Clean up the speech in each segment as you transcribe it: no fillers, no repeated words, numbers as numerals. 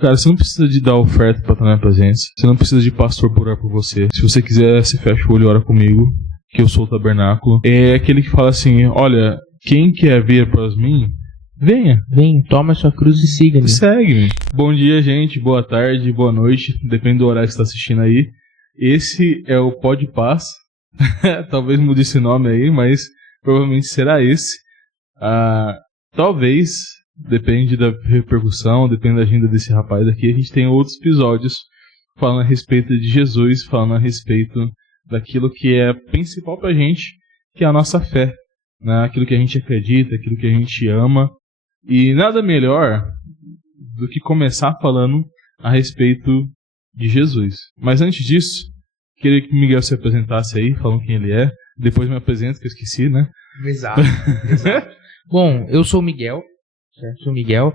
Cara, você não precisa de dar oferta pra estar na minha presença. Você não precisa de pastor por orar por você. Se você quiser, você fecha o olho e ora comigo, que eu sou o tabernáculo. É aquele que fala assim, olha, quem quer vir após mim, venha. Vem, toma sua cruz e siga-me. Segue-me. Bom dia, gente. Boa tarde, boa noite. Depende do horário que você está assistindo aí. Esse é o Pod Paz. Talvez mude esse nome aí, mas provavelmente será esse. Talvez, depende da repercussão, depende da agenda desse rapaz aqui, a gente tem outros episódios falando a respeito de Jesus, falando a respeito daquilo que é principal pra gente, que é a nossa fé, né? Aquilo que a gente acredita, aquilo que a gente ama. E nada melhor do que começar falando a respeito de Jesus. Mas antes disso, queria que o Miguel se apresentasse aí, falando quem ele é. Depois me apresento, que eu esqueci, né? Exato. Bom, eu sou o Miguel. Certo? Sou o Miguel.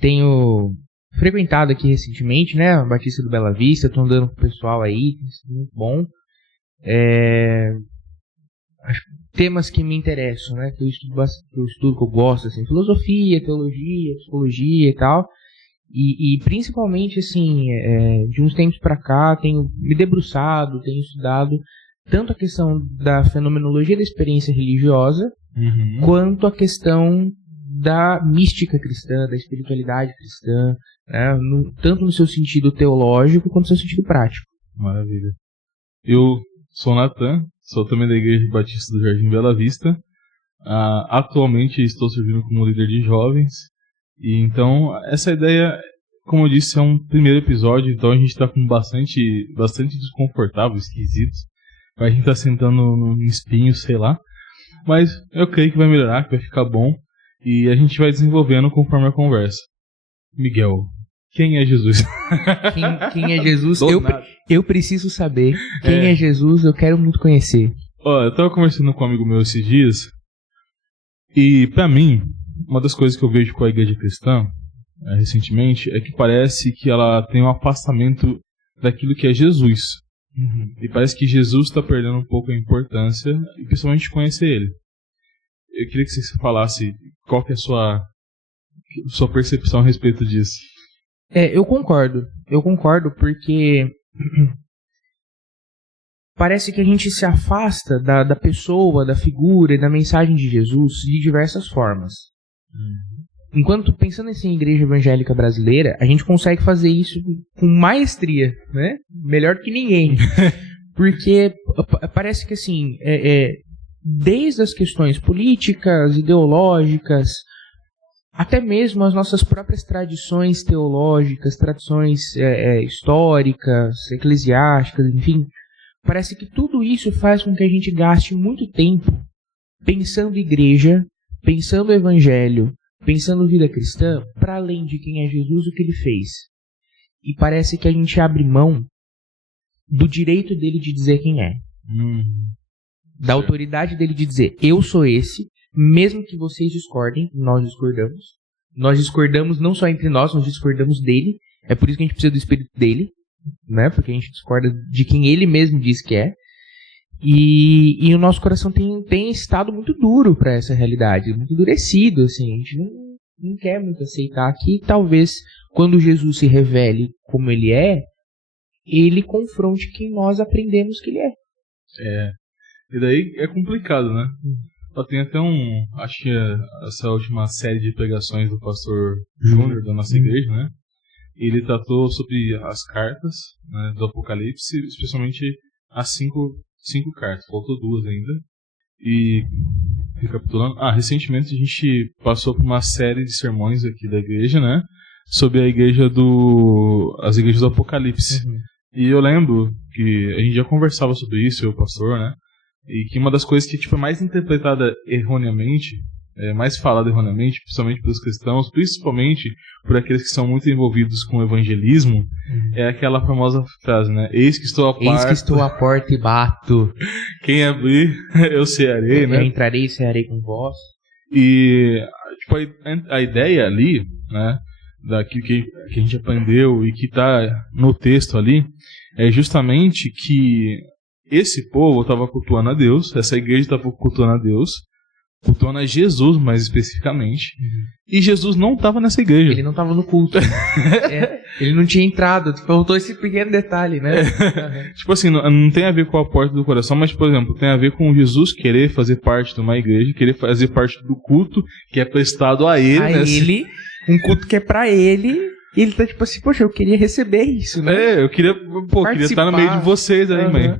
Tenho frequentado aqui recentemente, né? A Batista do Bela Vista. Estou andando com o pessoal aí. Muito bom. Temas que me interessam, né? Que eu estudo, que eu gosto, assim. Filosofia, teologia, psicologia e tal. E principalmente, assim, de uns tempos para cá, tenho me debruçado, tenho estudado tanto a questão da fenomenologia da experiência religiosa, quanto a questão da mística cristã, da espiritualidade cristã, né? Tanto no seu sentido teológico, quanto no seu sentido prático. Maravilha. Eu sou o Natan, sou também da Igreja Batista do Jardim Bela Vista. Atualmente estou servindo como líder de jovens. E então, essa ideia, como eu disse, é um primeiro episódio, então a gente está com bastante desconfortável, esquisito. A gente está sentando num espinho, sei lá. Mas eu creio que vai melhorar, que vai ficar bom. E a gente vai desenvolvendo conforme a conversa. Miguel, quem é Jesus? Quem é Jesus? Eu preciso saber. Quem é Jesus? Eu quero muito conhecer. Ó, eu tava conversando com um amigo meu esses dias. E pra mim, uma das coisas que eu vejo com a igreja cristã, recentemente, é que parece que ela tem um afastamento daquilo que é Jesus. E parece que Jesus está perdendo um pouco a importância, e principalmente conhecer ele. Eu queria que você falasse qual que é a sua percepção a respeito disso. Eu concordo porque parece que a gente se afasta da pessoa, da figura e da mensagem de Jesus de diversas formas. Enquanto, pensando em igreja evangélica brasileira, a gente consegue fazer isso com maestria, né? Melhor que ninguém. Porque parece que, assim, desde as questões políticas, ideológicas, até mesmo as nossas próprias tradições teológicas, tradições históricas, eclesiásticas, enfim, parece que tudo isso faz com que a gente gaste muito tempo pensando igreja, pensando evangelho, pensando vida cristã, para além de quem é Jesus, o que ele fez. E parece que a gente abre mão do direito dele de dizer quem é. Da autoridade dele de dizer, eu sou esse, mesmo que vocês discordem, nós discordamos. Nós discordamos não só entre nós discordamos dele. É por isso que a gente precisa do Espírito dele, né? Porque a gente discorda de quem ele mesmo diz que é. E o nosso coração tem estado muito duro para essa realidade, muito endurecido, assim. A gente não quer muito aceitar que talvez quando Jesus se revele como ele é, ele confronte quem nós aprendemos que ele é. E daí é complicado, né? Tem até acho que essa última série de pregações do pastor Júnior da nossa igreja, né? Ele tratou sobre as cartas, né, do Apocalipse, especialmente as cinco cartas, faltou 2 ainda. E, recapitulando, recentemente a gente passou por uma série de sermões aqui da igreja, né? Sobre as igrejas do Apocalipse. E eu lembro que a gente já conversava sobre isso, eu e o pastor, né? E que uma das coisas que é mais interpretada erroneamente, mais falada erroneamente, principalmente pelos cristãos, principalmente por aqueles que são muito envolvidos com o evangelismo, é aquela famosa frase, né? Eis que estou à porta e bato. Quem abrir, eu cearei, né? Eu entrarei e cearei com vós. E a ideia ali, né? Daquilo que a gente aprendeu e que está no texto ali, é justamente que esse povo estava cultuando a Deus, essa igreja estava cultuando a Deus, cultuando a Jesus mais especificamente. E Jesus não estava nessa igreja. Ele não estava no culto. Ele não tinha entrado. Faltou esse pequeno detalhe, né? Tipo assim, não tem a ver com a porta do coração, mas, por exemplo, tem a ver com Jesus querer fazer parte de uma igreja, querer fazer parte do culto que é prestado a ele. Ele, um culto que é pra ele, e ele tá tipo assim, poxa, eu queria receber isso, né? Eu queria estar no meio de vocês aí, mãe.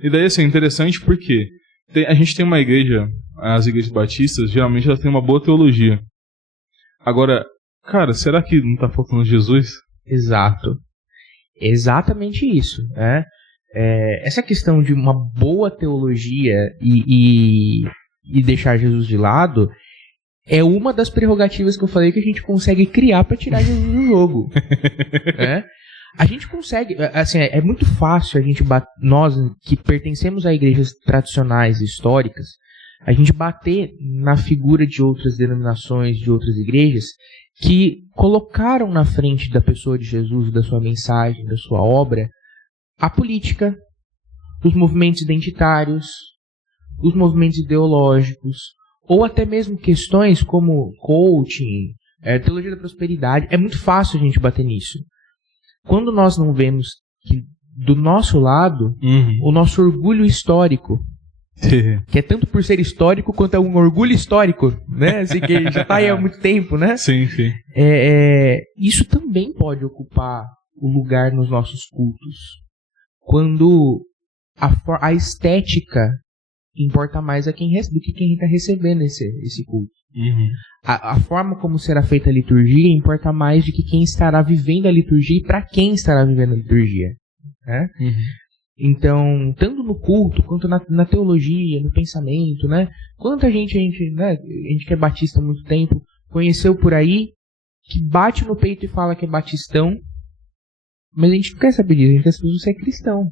E daí, assim, é interessante porque a gente tem uma igreja, as igrejas batistas, geralmente elas têm uma boa teologia. Agora, cara, será que não tá faltando Jesus? Exato. Exatamente isso, né? Essa questão de uma boa teologia e deixar Jesus de lado é uma das prerrogativas que eu falei que a gente consegue criar para tirar Jesus do jogo. Né? A gente consegue, assim, é muito fácil a gente nós que pertencemos a igrejas tradicionais e históricas, a gente bater na figura de outras denominações, de outras igrejas, que colocaram na frente da pessoa de Jesus, da sua mensagem, da sua obra, a política, os movimentos identitários, os movimentos ideológicos, ou até mesmo questões como coaching, teologia da prosperidade. É muito fácil a gente bater nisso. Quando nós não vemos que do nosso lado, o nosso orgulho histórico, que é tanto por ser histórico quanto é um orgulho histórico, né? Assim, que já está aí há muito tempo, né? Sim, sim. Isso também pode ocupar o lugar nos nossos cultos. Quando a estética importa mais do que quem está recebendo esse culto. A forma como será feita a liturgia importa mais do que quem estará vivendo a liturgia e para quem estará vivendo a liturgia. Né? Então, tanto no culto, quanto na teologia, no pensamento, né? Quanta gente, né? A gente que é batista há muito tempo, conheceu por aí, que bate no peito e fala que é batistão, mas a gente não quer saber disso, a gente quer saber se você é cristão.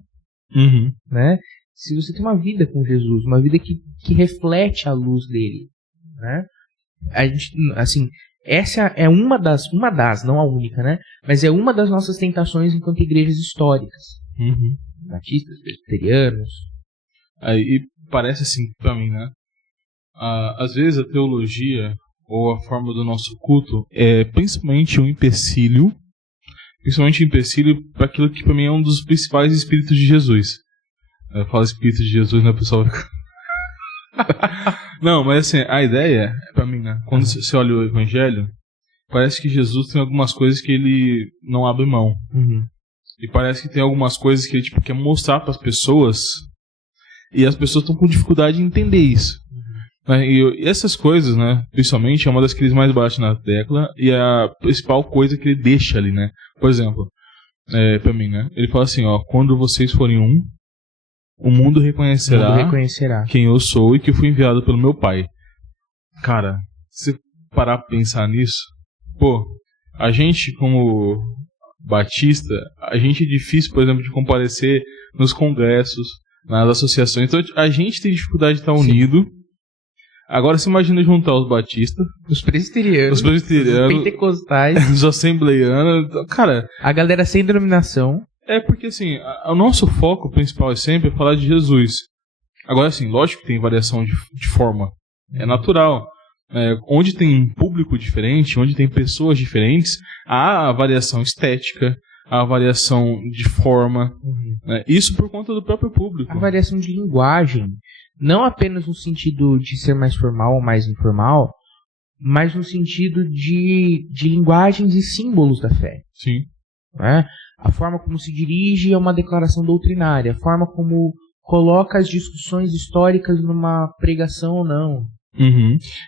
Né? Se você tem uma vida com Jesus, uma vida que reflete a luz dele. Né? A gente, assim, essa é uma das, não a única, né? Mas é uma das nossas tentações enquanto igrejas históricas. Batistas, presbiterianos. Aí parece assim pra mim, né? Às vezes a teologia ou a forma do nosso culto é principalmente um empecilho. Principalmente um empecilho para aquilo que pra mim é um dos principais espíritos de Jesus. Eu falo espírito de Jesus, né, pessoal? Não, mas assim, a ideia, pra mim, né? Quando você olha o Evangelho, parece que Jesus tem algumas coisas que ele não abre mão. E parece que tem algumas coisas que ele tipo, quer mostrar pras pessoas, e as pessoas estão com dificuldade de entender isso. E essas coisas, né, principalmente, é uma das que eles mais batem na tecla, e é a principal coisa que ele deixa ali, né? Por exemplo, pra mim, né? Ele fala assim, ó, quando vocês forem o mundo reconhecerá quem eu sou e que eu fui enviado pelo meu Pai. Cara, se parar pra pensar nisso, pô, a gente como batista, a gente é difícil, por exemplo, de comparecer nos congressos, nas associações, então a gente tem dificuldade de estar unido. Agora você imagina juntar os batistas, os presbiterianos, os pentecostais, os assembleianos, cara... A galera sem denominação. Porque assim, o nosso foco principal é sempre falar de Jesus. Agora assim, lógico que tem variação de forma, é natural. Onde tem um público diferente, onde tem pessoas diferentes, há a variação estética, a variação de forma, isso por conta do próprio público. A variação de linguagem, não apenas no sentido de ser mais formal ou mais informal, mas no sentido de linguagens e símbolos da fé. Sim. Né? A forma como se dirige a uma declaração doutrinária, a forma como coloca as discussões históricas numa pregação ou não.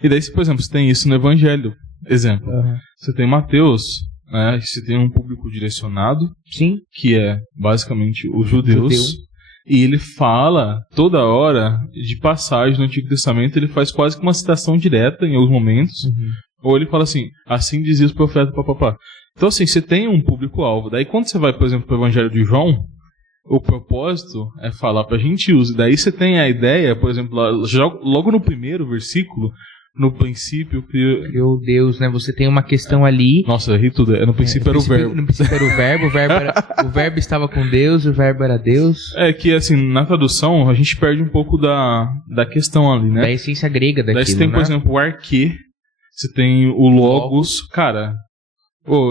E daí, por exemplo, você tem isso no Evangelho. Exemplo, você tem Mateus, né, você tem um público direcionado, sim, que é basicamente os judeus, e ele fala toda hora de passagem no Antigo Testamento, ele faz quase que uma citação direta em alguns momentos, ou ele fala assim dizia os profetas, papapá. Então, assim, você tem um público-alvo. Daí, quando você vai, por exemplo, para o Evangelho de João, o propósito é falar para gentios. E daí você tem a ideia, por exemplo, logo no primeiro versículo, no princípio criou Deus, né? Você tem uma questão ali... Nossa, eu ri tudo. No princípio era o verbo. No princípio era o verbo estava com Deus, o verbo era Deus. É que, assim, na tradução, a gente perde um pouco da questão ali, né? Da essência grega daquilo, Daí você tem, por exemplo, o arquê, você tem o logos. Cara,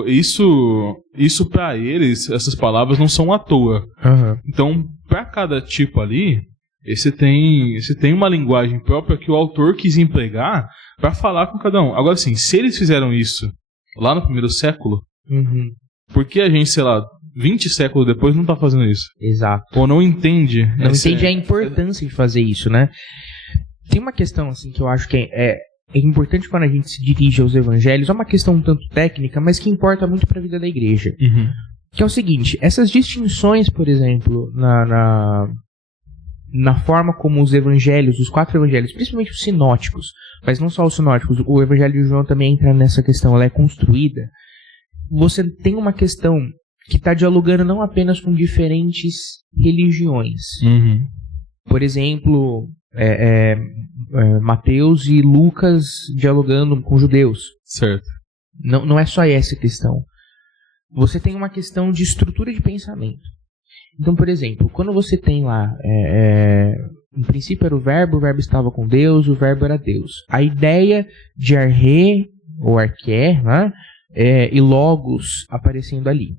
isso pra eles, essas palavras não são à toa. Uhum. Então, pra cada tipo ali, você tem uma linguagem própria que o autor quis empregar pra falar com cada um. Agora, assim, se eles fizeram isso lá no primeiro século, por que a gente, sei lá, 20 séculos depois não tá fazendo isso? Exato. Ou não entende. Não entende a importância de fazer isso, né? Tem uma questão, assim, que eu acho que é importante quando a gente se dirige aos evangelhos. É uma questão um tanto técnica, mas que importa muito para a vida da igreja. Que é o seguinte, essas distinções, por exemplo, na forma como os evangelhos, os 4 evangelhos, principalmente os sinóticos, mas não só os sinóticos, o evangelho de João também entra nessa questão, ela é construída. Você tem uma questão que está dialogando não apenas com diferentes religiões. Por exemplo, Mateus e Lucas dialogando com judeus. Certo. Não é só essa questão. Você tem uma questão de estrutura de pensamento. Então, por exemplo, quando você tem lá, no princípio era o verbo estava com Deus, o verbo era Deus. A ideia de arre, ou arqué, né, e logos aparecendo ali.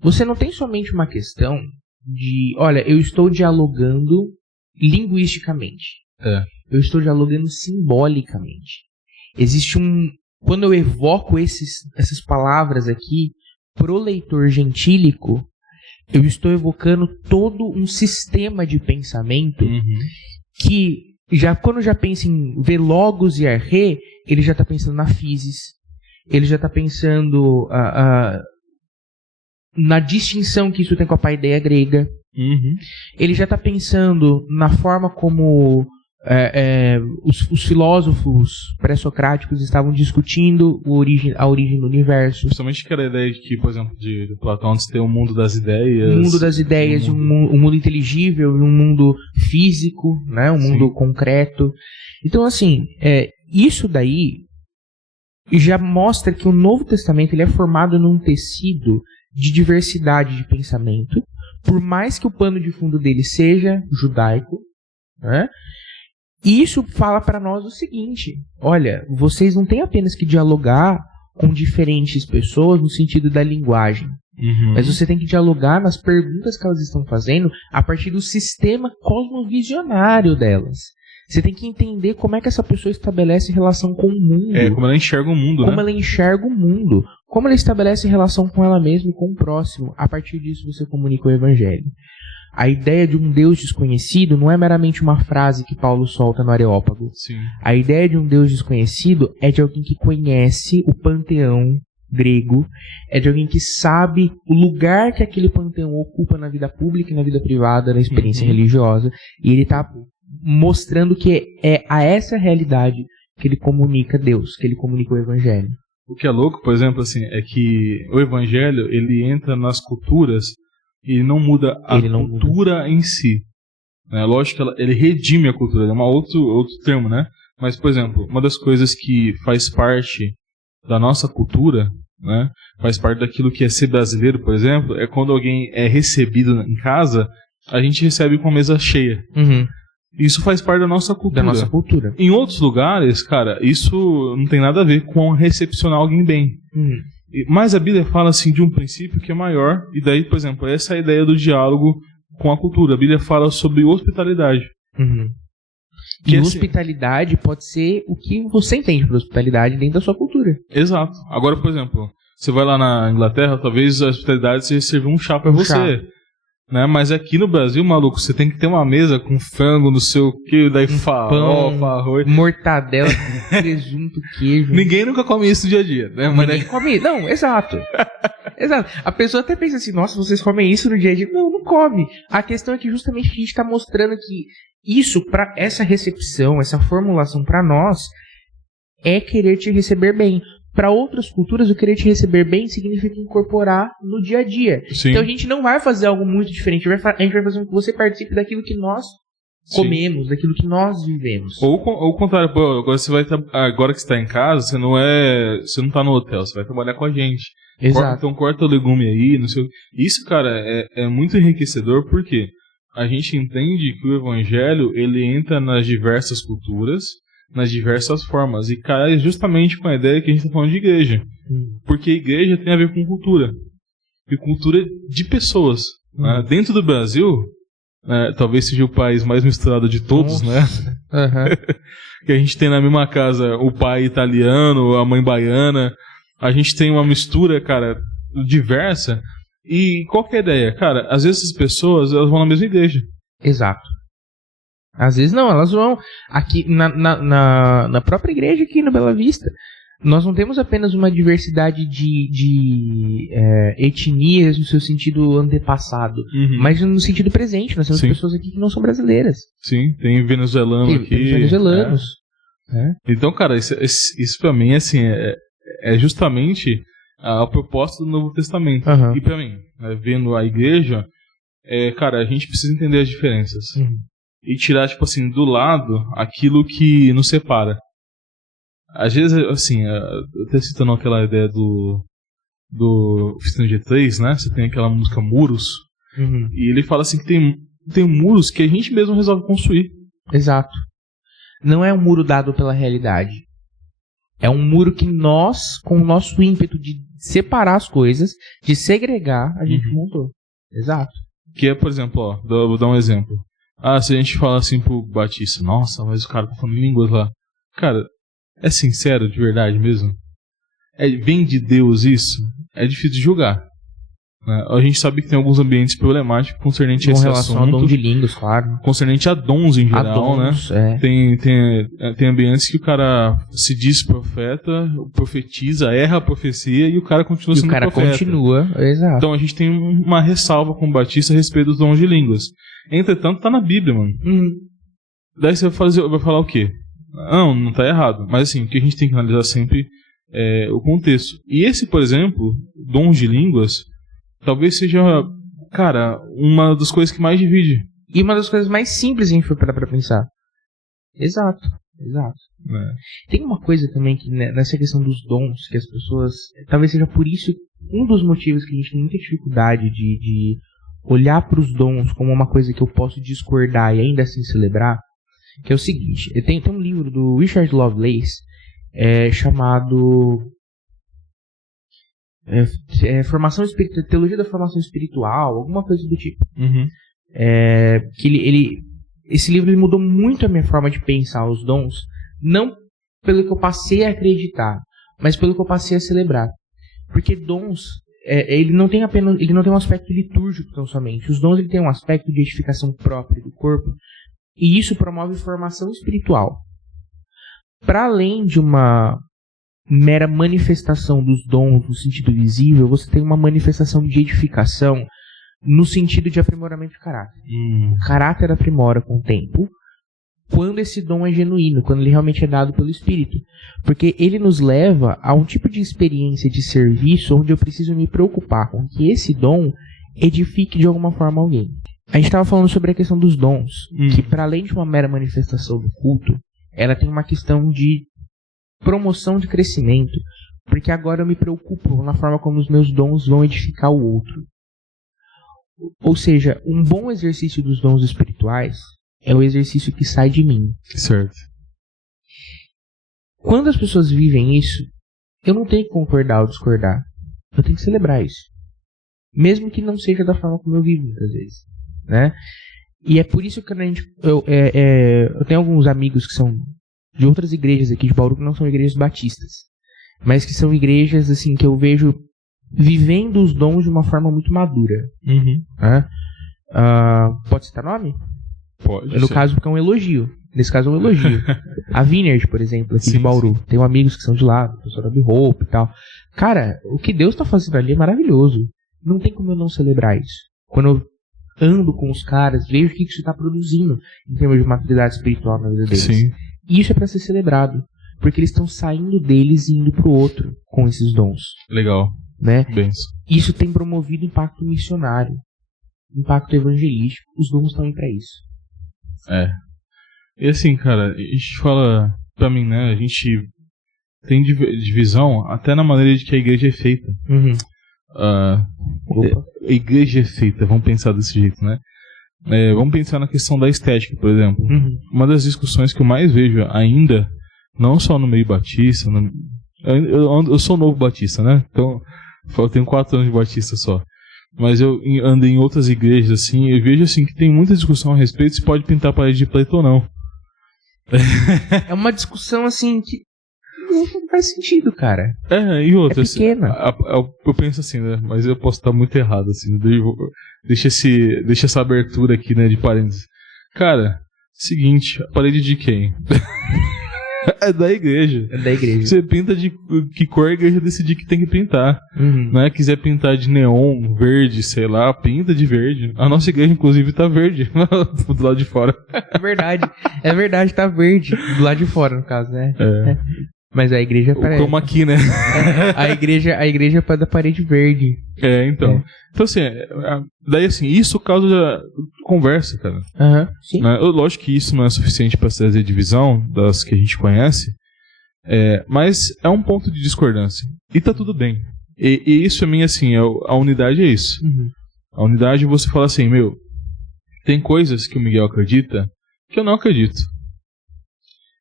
Você não tem somente uma questão de, olha, eu estou dialogando linguisticamente. Eu estou dialogando simbolicamente. Existe quando eu evoco essas palavras aqui pro leitor gentílico, eu estou evocando todo um sistema de pensamento que, quando já pensa em ver logos e arre, ele já está pensando na physis, ele já está pensando na distinção que isso tem com a paideia grega, ele já está pensando na forma como os filósofos pré-socráticos estavam discutindo a origem do universo. Principalmente aquela ideia de que, por exemplo, de Platão, antes tem o mundo das ideias. O mundo das ideias, um mundo inteligível, um mundo físico, né? Um mundo concreto. Então, assim, isso daí já mostra que o Novo Testamento ele é formado num tecido de diversidade de pensamento, por mais que o pano de fundo dele seja judaico, né? E isso fala para nós o seguinte: olha, vocês não têm apenas que dialogar com diferentes pessoas no sentido da linguagem, mas você tem que dialogar nas perguntas que elas estão fazendo a partir do sistema cosmovisionário delas. Você tem que entender como é que essa pessoa estabelece relação com o mundo. Como ela enxerga o mundo, como ela enxerga o mundo. Como ela estabelece relação com ela mesma e com o próximo. A partir disso você comunica o evangelho. A ideia de um Deus desconhecido não é meramente uma frase que Paulo solta no Areópago. Sim. A ideia de um Deus desconhecido é de alguém que conhece o panteão grego, é de alguém que sabe o lugar que aquele panteão ocupa na vida pública e na vida privada, na experiência religiosa, e ele está mostrando que é a essa realidade que ele comunica Deus, que ele comunica o Evangelho. O que é louco, por exemplo, assim, é que o Evangelho ele entra nas culturas e não muda a cultura em si. Né? Lógico que ele redime a cultura, é outro termo, né? Mas, por exemplo, uma das coisas que faz parte da nossa cultura, né, faz parte daquilo que é ser brasileiro, por exemplo, é quando alguém é recebido em casa, a gente recebe com a mesa cheia. Isso faz parte da nossa cultura. Em outros lugares, cara, isso não tem nada a ver com recepcionar alguém bem. Mas a Bíblia fala assim de um princípio que é maior, e daí, por exemplo, essa é a ideia do diálogo com a cultura. A Bíblia fala sobre hospitalidade. E hospitalidade pode ser o que você entende por hospitalidade dentro da sua cultura. Exato. Agora, por exemplo, você vai lá na Inglaterra, talvez a hospitalidade seja servir um chá pra você. Né? Mas aqui no Brasil, maluco, você tem que ter uma mesa com frango, não sei o que, daí farofa, arroz, mortadela, presunto, queijo. Ninguém nunca come isso no dia a dia, né? Ninguém come. Não, exato. Exato. A pessoa até pensa assim, nossa, vocês comem isso no dia a dia. Não come. A questão é que justamente a gente está mostrando que isso, para essa recepção, essa formulação para nós, é querer te receber bem. Para outras culturas, o querer te receber bem significa incorporar no dia a dia. Sim. Então a gente não vai fazer algo muito diferente. A gente vai fazer com que você participe daquilo que nós comemos, daquilo que nós vivemos. Ou o contrário, pô, agora que você tá em casa, você não tá no hotel, você vai trabalhar com a gente. Exato. Então corta o legume aí, não sei. Isso, cara, é muito enriquecedor, porque a gente entende que o evangelho, ele entra nas diversas culturas, nas diversas formas, e cai justamente com a ideia que a gente tá falando de igreja. Porque a igreja tem a ver com cultura. E cultura de pessoas. Né? Dentro do Brasil, talvez seja o país mais misturado de todos, né? Que a gente tem na mesma casa o pai italiano, a mãe baiana. A gente tem uma mistura, cara, diversa. E qual que é a ideia? Cara, às vezes essas pessoas, elas vão na mesma igreja. Exato. Às vezes não, elas vão aqui na própria igreja aqui no Bela Vista. Nós não temos apenas uma diversidade de etnias no seu sentido antepassado, mas no sentido presente. Nós temos pessoas aqui que não são brasileiras. Sim, tem venezuelano aqui. Tem venezuelanos. Então, cara, isso pra mim, assim, é justamente a proposta do Novo Testamento. E pra mim, vendo a igreja, cara, a gente precisa entender as diferenças. E tirar, tipo assim, do lado aquilo que nos separa. Às vezes, assim, até citando aquela ideia do Oficina G3, né? Você tem aquela música Muros. E ele fala assim que tem muros que a gente mesmo resolve construir. Exato. Não é um muro dado pela realidade. É um muro que nós, com o nosso ímpeto de separar as coisas, de segregar, a gente montou. Exato. Que é, por exemplo, vou dar um exemplo. Se a gente fala assim pro Batista, nossa, mas o cara tá falando línguas lá. Cara, é sincero, de verdade mesmo? Vem de Deus isso? É difícil de julgar. Né? A gente sabe que tem alguns ambientes problemáticos concernente a esse assunto. Com relação a dom de línguas, claro. Concernente a dons em geral, né? Tem ambientes que o cara se diz profeta, profetiza, erra a profecia e o cara continua sendo profeta. E o cara continua, exato. Então a gente tem uma ressalva com o Batista a respeito dos dons de línguas. Entretanto, tá na Bíblia, mano. Daí você vai falar o quê? Não tá errado. Mas assim, o que a gente tem que analisar sempre é o contexto. E esse, por exemplo, dons de línguas, talvez seja, cara, uma das coisas que mais divide. E uma das coisas mais simples a gente for parar pra pensar. Exato. Tem uma coisa também que nessa questão dos dons, que as pessoas, talvez seja por isso um dos motivos que a gente tem muita dificuldade de olhar para os dons como uma coisa que eu posso discordar e ainda assim celebrar, que é o seguinte, tem um livro do Richard Lovelace chamado Teologia da Formação Espiritual, alguma coisa do tipo. Que esse livro ele mudou muito a minha forma de pensar os dons, não pelo que eu passei a acreditar, mas pelo que eu passei a celebrar. Porque dons, ele não tem um aspecto litúrgico tão somente. Os dons ele tem um aspecto de edificação própria do corpo, e isso promove formação espiritual. Para além de uma mera manifestação dos dons no sentido visível, você tem uma manifestação de edificação no sentido de aprimoramento de caráter. O caráter aprimora com o tempo, quando esse dom é genuíno, quando ele realmente é dado pelo Espírito. Porque ele nos leva a um tipo de experiência de serviço onde eu preciso me preocupar com que esse dom edifique de alguma forma alguém. A gente estava falando sobre a questão dos dons, que para além de uma mera manifestação do culto, ela tem uma questão de promoção de crescimento, porque agora eu me preocupo na forma como os meus dons vão edificar o outro. Ou seja, um bom exercício dos dons espirituais é o exercício que sai de mim. Certo. Quando as pessoas vivem isso, eu não tenho que concordar ou discordar. Eu tenho que celebrar isso. Mesmo que não seja da forma como eu vivo, muitas vezes. Né? E é por isso que eu tenho alguns amigos que são de outras igrejas aqui de Bauru, que não são igrejas batistas, mas que são igrejas assim que eu vejo vivendo os dons de uma forma muito madura. Né? Pode citar nome? Pode. No caso, porque é um elogio. Nesse caso é um elogio. A Vineyard, por exemplo, aqui de Bauru. Tenho amigos que são de lá, professora de Hope e tal. Cara, o que Deus está fazendo ali é maravilhoso. Não tem como eu não celebrar isso. Quando eu ando com os caras, vejo o que isso está produzindo em termos de maturidade espiritual na vida deles. Sim. E isso é para ser celebrado. Porque eles estão saindo deles e indo pro outro com esses dons. Legal. Né? Benção. Isso tem promovido impacto missionário, impacto evangelístico. Os dons estão aí para isso. E assim, cara, a gente fala, pra mim, né, a gente tem divisão até na maneira de que a igreja é feita. A igreja é feita, vamos pensar desse jeito, né? Vamos pensar na questão da estética, por exemplo. Uma das discussões que eu mais vejo ainda, não só no meio batista, eu sou novo batista, né? Então, eu tenho 4 anos de batista só. Mas eu ando em outras igrejas, assim, eu vejo assim que tem muita discussão a respeito se pode pintar a parede de preto ou não. É uma discussão, assim, que não faz sentido, cara. E outra, é pequena. Eu penso assim, né? Mas eu posso estar muito errado, assim. Deixa essa abertura aqui, né, de parênteses. Cara, seguinte, a parede de quem? É da igreja. Você pinta de que cor a igreja decidir que tem que pintar. Né? Quiser pintar de neon, verde, sei lá, pinta de verde. A nossa igreja, inclusive, tá verde do lado de fora. É verdade, tá verde. Do lado de fora, no caso, né? Mas a igreja parece. Como aqui, né? A igreja é da parede verde. Então. Então, assim, daí, assim, isso causa conversa, cara. Sim. Né? Lógico que isso não é suficiente pra trazer divisão das que a gente conhece, mas é um ponto de discordância. E tá tudo bem. E isso, pra mim, assim, a unidade é isso. A unidade, você fala assim, tem coisas que o Miguel acredita que eu não acredito.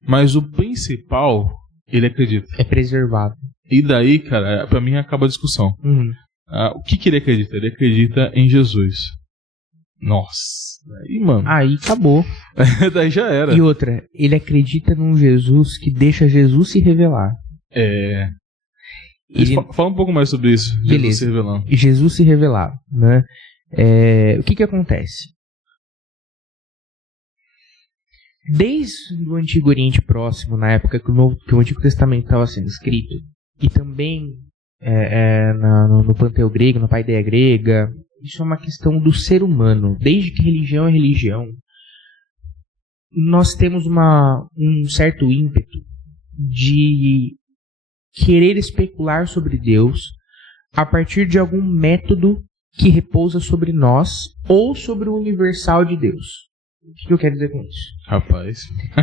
Mas o principal, ele acredita. É preservado. E daí, cara, pra mim acaba a discussão. O que ele acredita? Ele acredita em Jesus. Nossa. Aí, mano. Aí acabou. Daí já era. E outra, ele acredita num Jesus que deixa Jesus se revelar. Fala um pouco mais sobre isso. Beleza. Jesus se revelando. Jesus se revelar, né? O que acontece? Desde o Antigo Oriente Próximo, na época que o Antigo Testamento estava sendo escrito, e também no panteão grego, na paideia grega, isso é uma questão do ser humano. Desde que religião é religião, nós temos um certo ímpeto de querer especular sobre Deus a partir de algum método que repousa sobre nós ou sobre o universal de Deus. O que eu quero dizer com isso? Rapaz.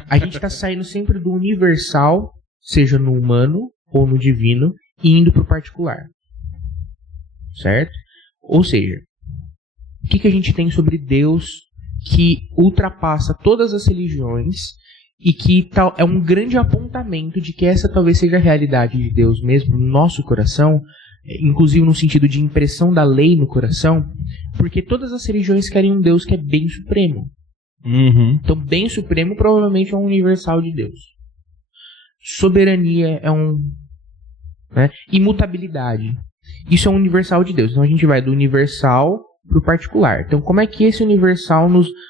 A gente está saindo sempre do universal, seja no humano ou no divino, e indo para o particular. Certo? Ou seja, o que a gente tem sobre Deus que ultrapassa todas as religiões e que é um grande apontamento de que essa talvez seja a realidade de Deus mesmo no nosso coração, inclusive no sentido de impressão da lei no coração, porque todas as religiões querem um Deus que é bem supremo. Então, bem supremo provavelmente é um universal de Deus. Soberania é imutabilidade. Isso é um universal de Deus. Então a gente vai do universal para o particular. Então como é que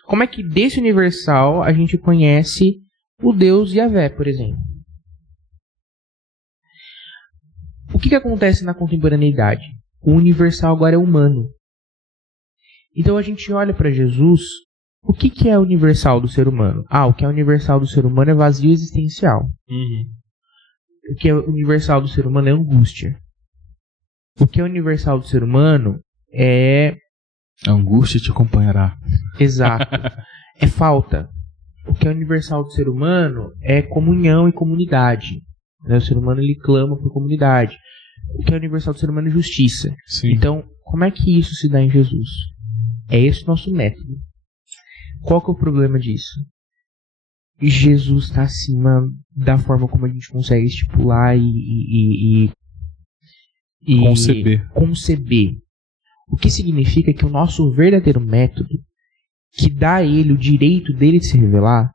como é que desse universal a gente conhece o Deus Yahvé, por exemplo? O que acontece na contemporaneidade? O universal agora é humano. Então a gente olha para Jesus. O que é universal do ser humano? O que é universal do ser humano é vazio existencial. O que é universal do ser humano é angústia. O que é universal do ser humano é... A angústia te acompanhará. Exato. É falta. O que é universal do ser humano é comunhão e comunidade. O ser humano, ele clama por comunidade. O que é universal do ser humano é justiça. Sim. Então, como é que isso se dá em Jesus? É esse o nosso método. Qual que é o problema disso? Jesus está acima da forma como a gente consegue estipular e conceber. O que significa que o nosso verdadeiro método, que dá a ele o direito dele de se revelar,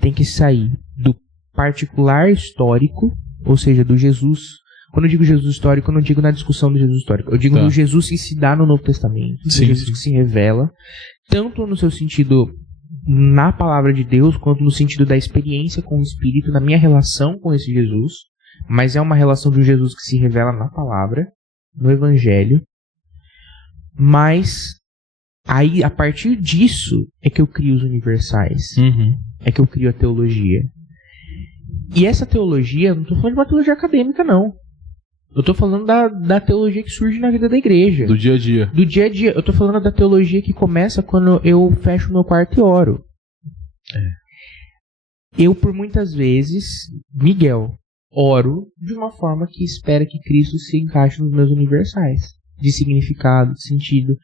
tem que sair do particular histórico, ou seja, do Jesus. Quando eu digo Jesus histórico, eu não digo na discussão do Jesus histórico. Eu digo do Jesus que se dá no Novo Testamento. Do Jesus que se revela, tanto no seu sentido na palavra de Deus, quanto no sentido da experiência com o Espírito, na minha relação com esse Jesus. Mas é uma relação de um Jesus que se revela na palavra, no Evangelho. Mas aí, a partir disso, é que eu crio os universais. É que eu crio a teologia. E essa teologia, não estou falando de uma teologia acadêmica, não. Eu estou falando da teologia que surge na vida da igreja. Do dia a dia. Do dia a dia. Eu estou falando da teologia que começa quando eu fecho meu quarto e oro. Eu, por muitas vezes, Miguel, oro de uma forma que espera que Cristo se encaixe nos meus universais, de significado, de sentido.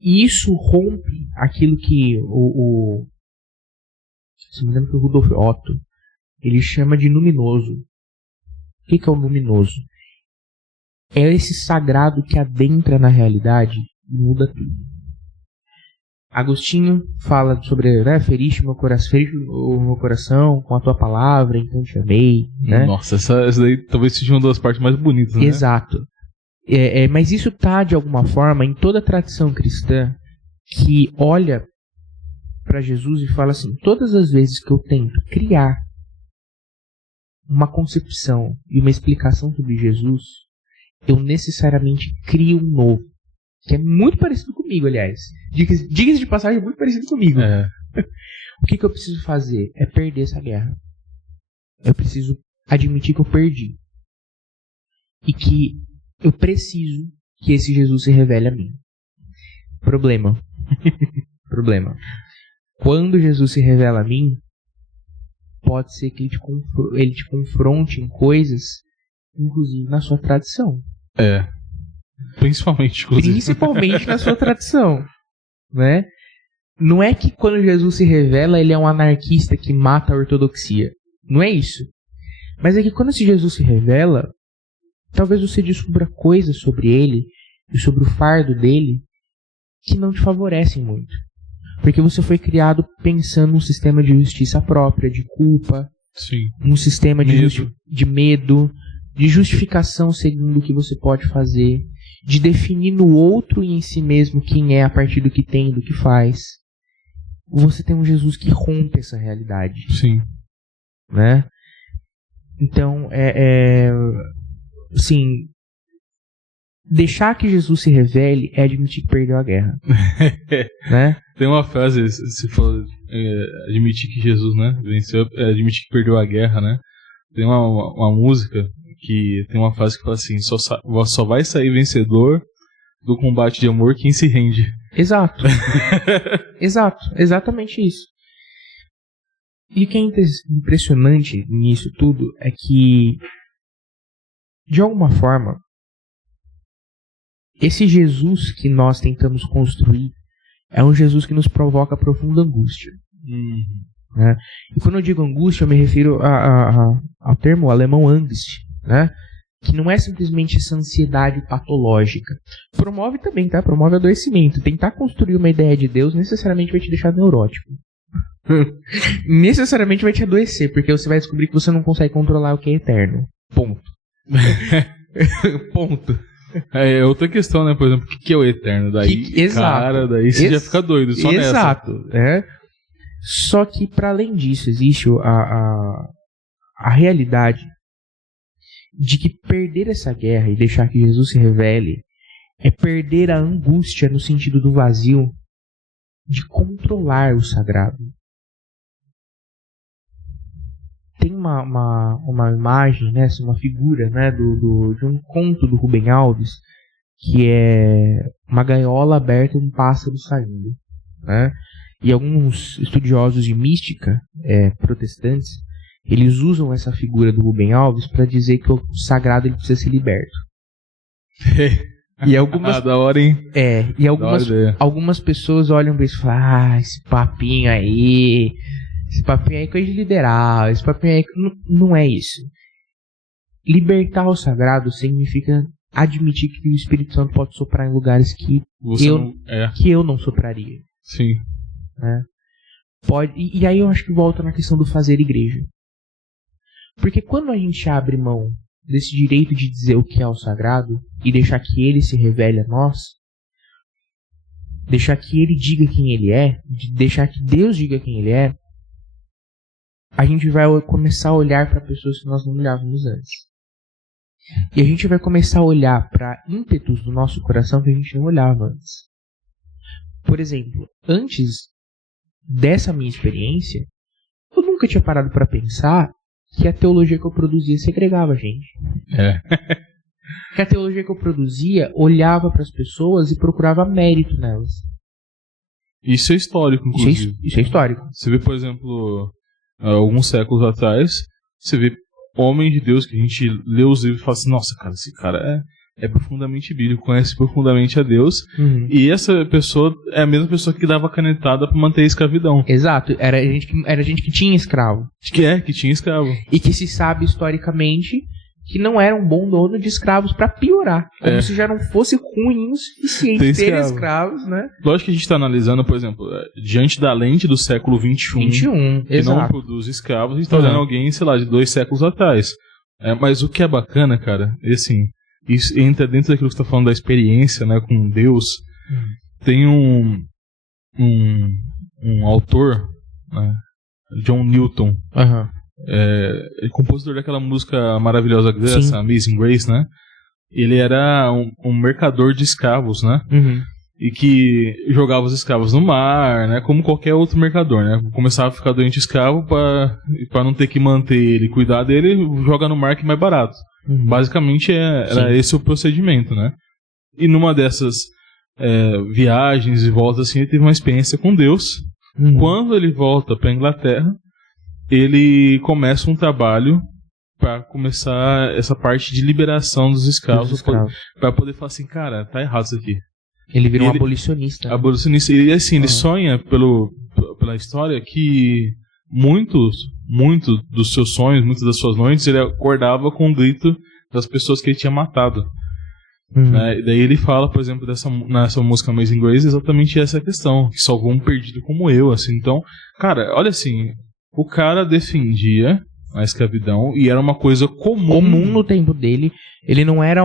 E isso rompe aquilo que se não me engano, foi o Rudolf Otto, ele chama de luminoso. O que é o luminoso? É esse sagrado que adentra na realidade e muda tudo. Agostinho fala sobre, né, feriste o meu coração com a tua palavra, então te amei. Né? Nossa, essa daí talvez seja uma das partes mais bonitas, né? Exato. Mas isso está, de alguma forma, em toda a tradição cristã que olha para Jesus e fala assim, todas as vezes que eu tento criar uma concepção e uma explicação sobre Jesus, eu necessariamente crio um novo. Que é muito parecido comigo, aliás. Diga-se de passagem, muito parecido comigo. O que eu preciso fazer? É perder essa guerra. Eu preciso admitir que eu perdi. E que eu preciso que esse Jesus se revele a mim. Problema. Quando Jesus se revela a mim, pode ser que ele te confronte em coisas, inclusive na sua tradição. Principalmente na sua tradição, né? Não é que quando Jesus se revela, ele é um anarquista que mata a ortodoxia. Não é isso. Mas é que quando esse Jesus se revela, talvez você descubra coisas sobre ele e sobre o fardo dele que não te favorecem muito. Porque você foi criado pensando num sistema de justiça própria, de culpa, Sim. Um sistema de medo, de justificação segundo o que você pode fazer, de definir no outro e em si mesmo quem é a partir do que tem e do que faz. Você tem um Jesus que rompe essa realidade. Sim. Né? Então, assim, deixar que Jesus se revele é admitir que perdeu a guerra. Né? Tem uma frase, você falou, admitir que Jesus, né, venceu, admitir que perdeu a guerra, né? Tem uma música que tem uma frase que fala assim, só vai sair vencedor do combate de amor quem se rende. Exato. Exatamente isso. E o que é impressionante nisso tudo é que, de alguma forma, esse Jesus que nós tentamos construir é um Jesus que nos provoca profunda angústia. Né? E quando eu digo angústia, eu me refiro ao termo alemão Angst, né? Que não é simplesmente essa ansiedade patológica. Promove também, tá? Promove adoecimento. Tentar construir uma ideia de Deus necessariamente vai te deixar neurótico. Necessariamente vai te adoecer, porque você vai descobrir que você não consegue controlar o que é eterno. Ponto. Ponto. É outra questão, né? Por exemplo, o que é o eterno? Daí, exato. Daí você já fica doido, só nessa. Exato. Só que, para além disso, existe a realidade de que perder essa guerra e deixar que Jesus se revele é perder a angústia no sentido do vazio de controlar o sagrado. Tem uma imagem, né, uma figura, né, de um conto do Rubem Alves, que é uma gaiola aberta e um pássaro saindo. Né? E alguns estudiosos de mística protestantes, eles usam essa figura do Rubem Alves para dizer que o sagrado ele precisa ser liberto. E algumas, da hora, hein? E algumas pessoas olham para isso e falam, esse papinho aí é coisa de liberal, esse papinho aí... Não é isso. Libertar o sagrado significa admitir que o Espírito Santo pode soprar em lugares que eu não sopraria. Sim. Né? E aí eu acho que volta na questão do fazer igreja. Porque quando a gente abre mão desse direito de dizer o que é o sagrado e deixar que ele se revele a nós, deixar que ele diga quem ele é, deixar que Deus diga quem ele é, a gente vai começar a olhar para pessoas que nós não olhávamos antes. E a gente vai começar a olhar para ímpetos do nosso coração que a gente não olhava antes. Por exemplo, antes dessa minha experiência, eu nunca tinha parado para pensar que a teologia que eu produzia segregava a gente. Que a teologia que eu produzia olhava para as pessoas e procurava mérito nelas. Isso é histórico, inclusive. Isso é histórico. Você vê, por exemplo, alguns séculos atrás, você vê homens de Deus que a gente lê os livros e fala assim, nossa, cara, esse cara é profundamente bíblico, conhece profundamente a Deus, e essa pessoa é a mesma pessoa que dava canetada pra manter a escravidão. Exato, era gente que tinha escravo. Que tinha escravo. E que se sabe historicamente que não era um bom dono de escravos pra piorar. Como se já não fosse ruim o suficiente ter escravos, né? Lógico que a gente tá analisando, por exemplo, diante da lente do século XXI, que exato. não produz escravos, a gente tá olhando alguém, sei lá, de 2 séculos atrás. Mas o que é bacana, cara, é assim, isso entra dentro daquilo que você tá falando da experiência, né, com Deus. Tem um autor, né, John Newton, compositor daquela música maravilhosa Grace, Amazing Grace, né? Ele era um mercador de escravos, né? E que jogava os escravos no mar, né? Como qualquer outro mercador, né? Começava a ficar doente escravo para não ter que manter ele, cuidar dele, joga no mar que é mais barato. Basicamente era esse o procedimento, né? E numa dessas viagens e voltas assim, ele teve uma experiência com Deus. Quando ele volta para Inglaterra, ele começa um trabalho para começar essa parte de liberação dos escravos, para poder falar assim, cara, tá errado isso aqui. Ele vira um abolicionista. Abolicionista. E assim, ele sonha pela história que muitos dos seus sonhos, muitas das suas noites, ele acordava com o grito das pessoas que ele tinha matado. Né? E daí ele fala, por exemplo, nessa música Amazing Grace, exatamente essa questão, que salvou um perdido como eu, assim. Então, cara, olha assim, o cara defendia a escravidão e era uma coisa comum no tempo dele. Ele não era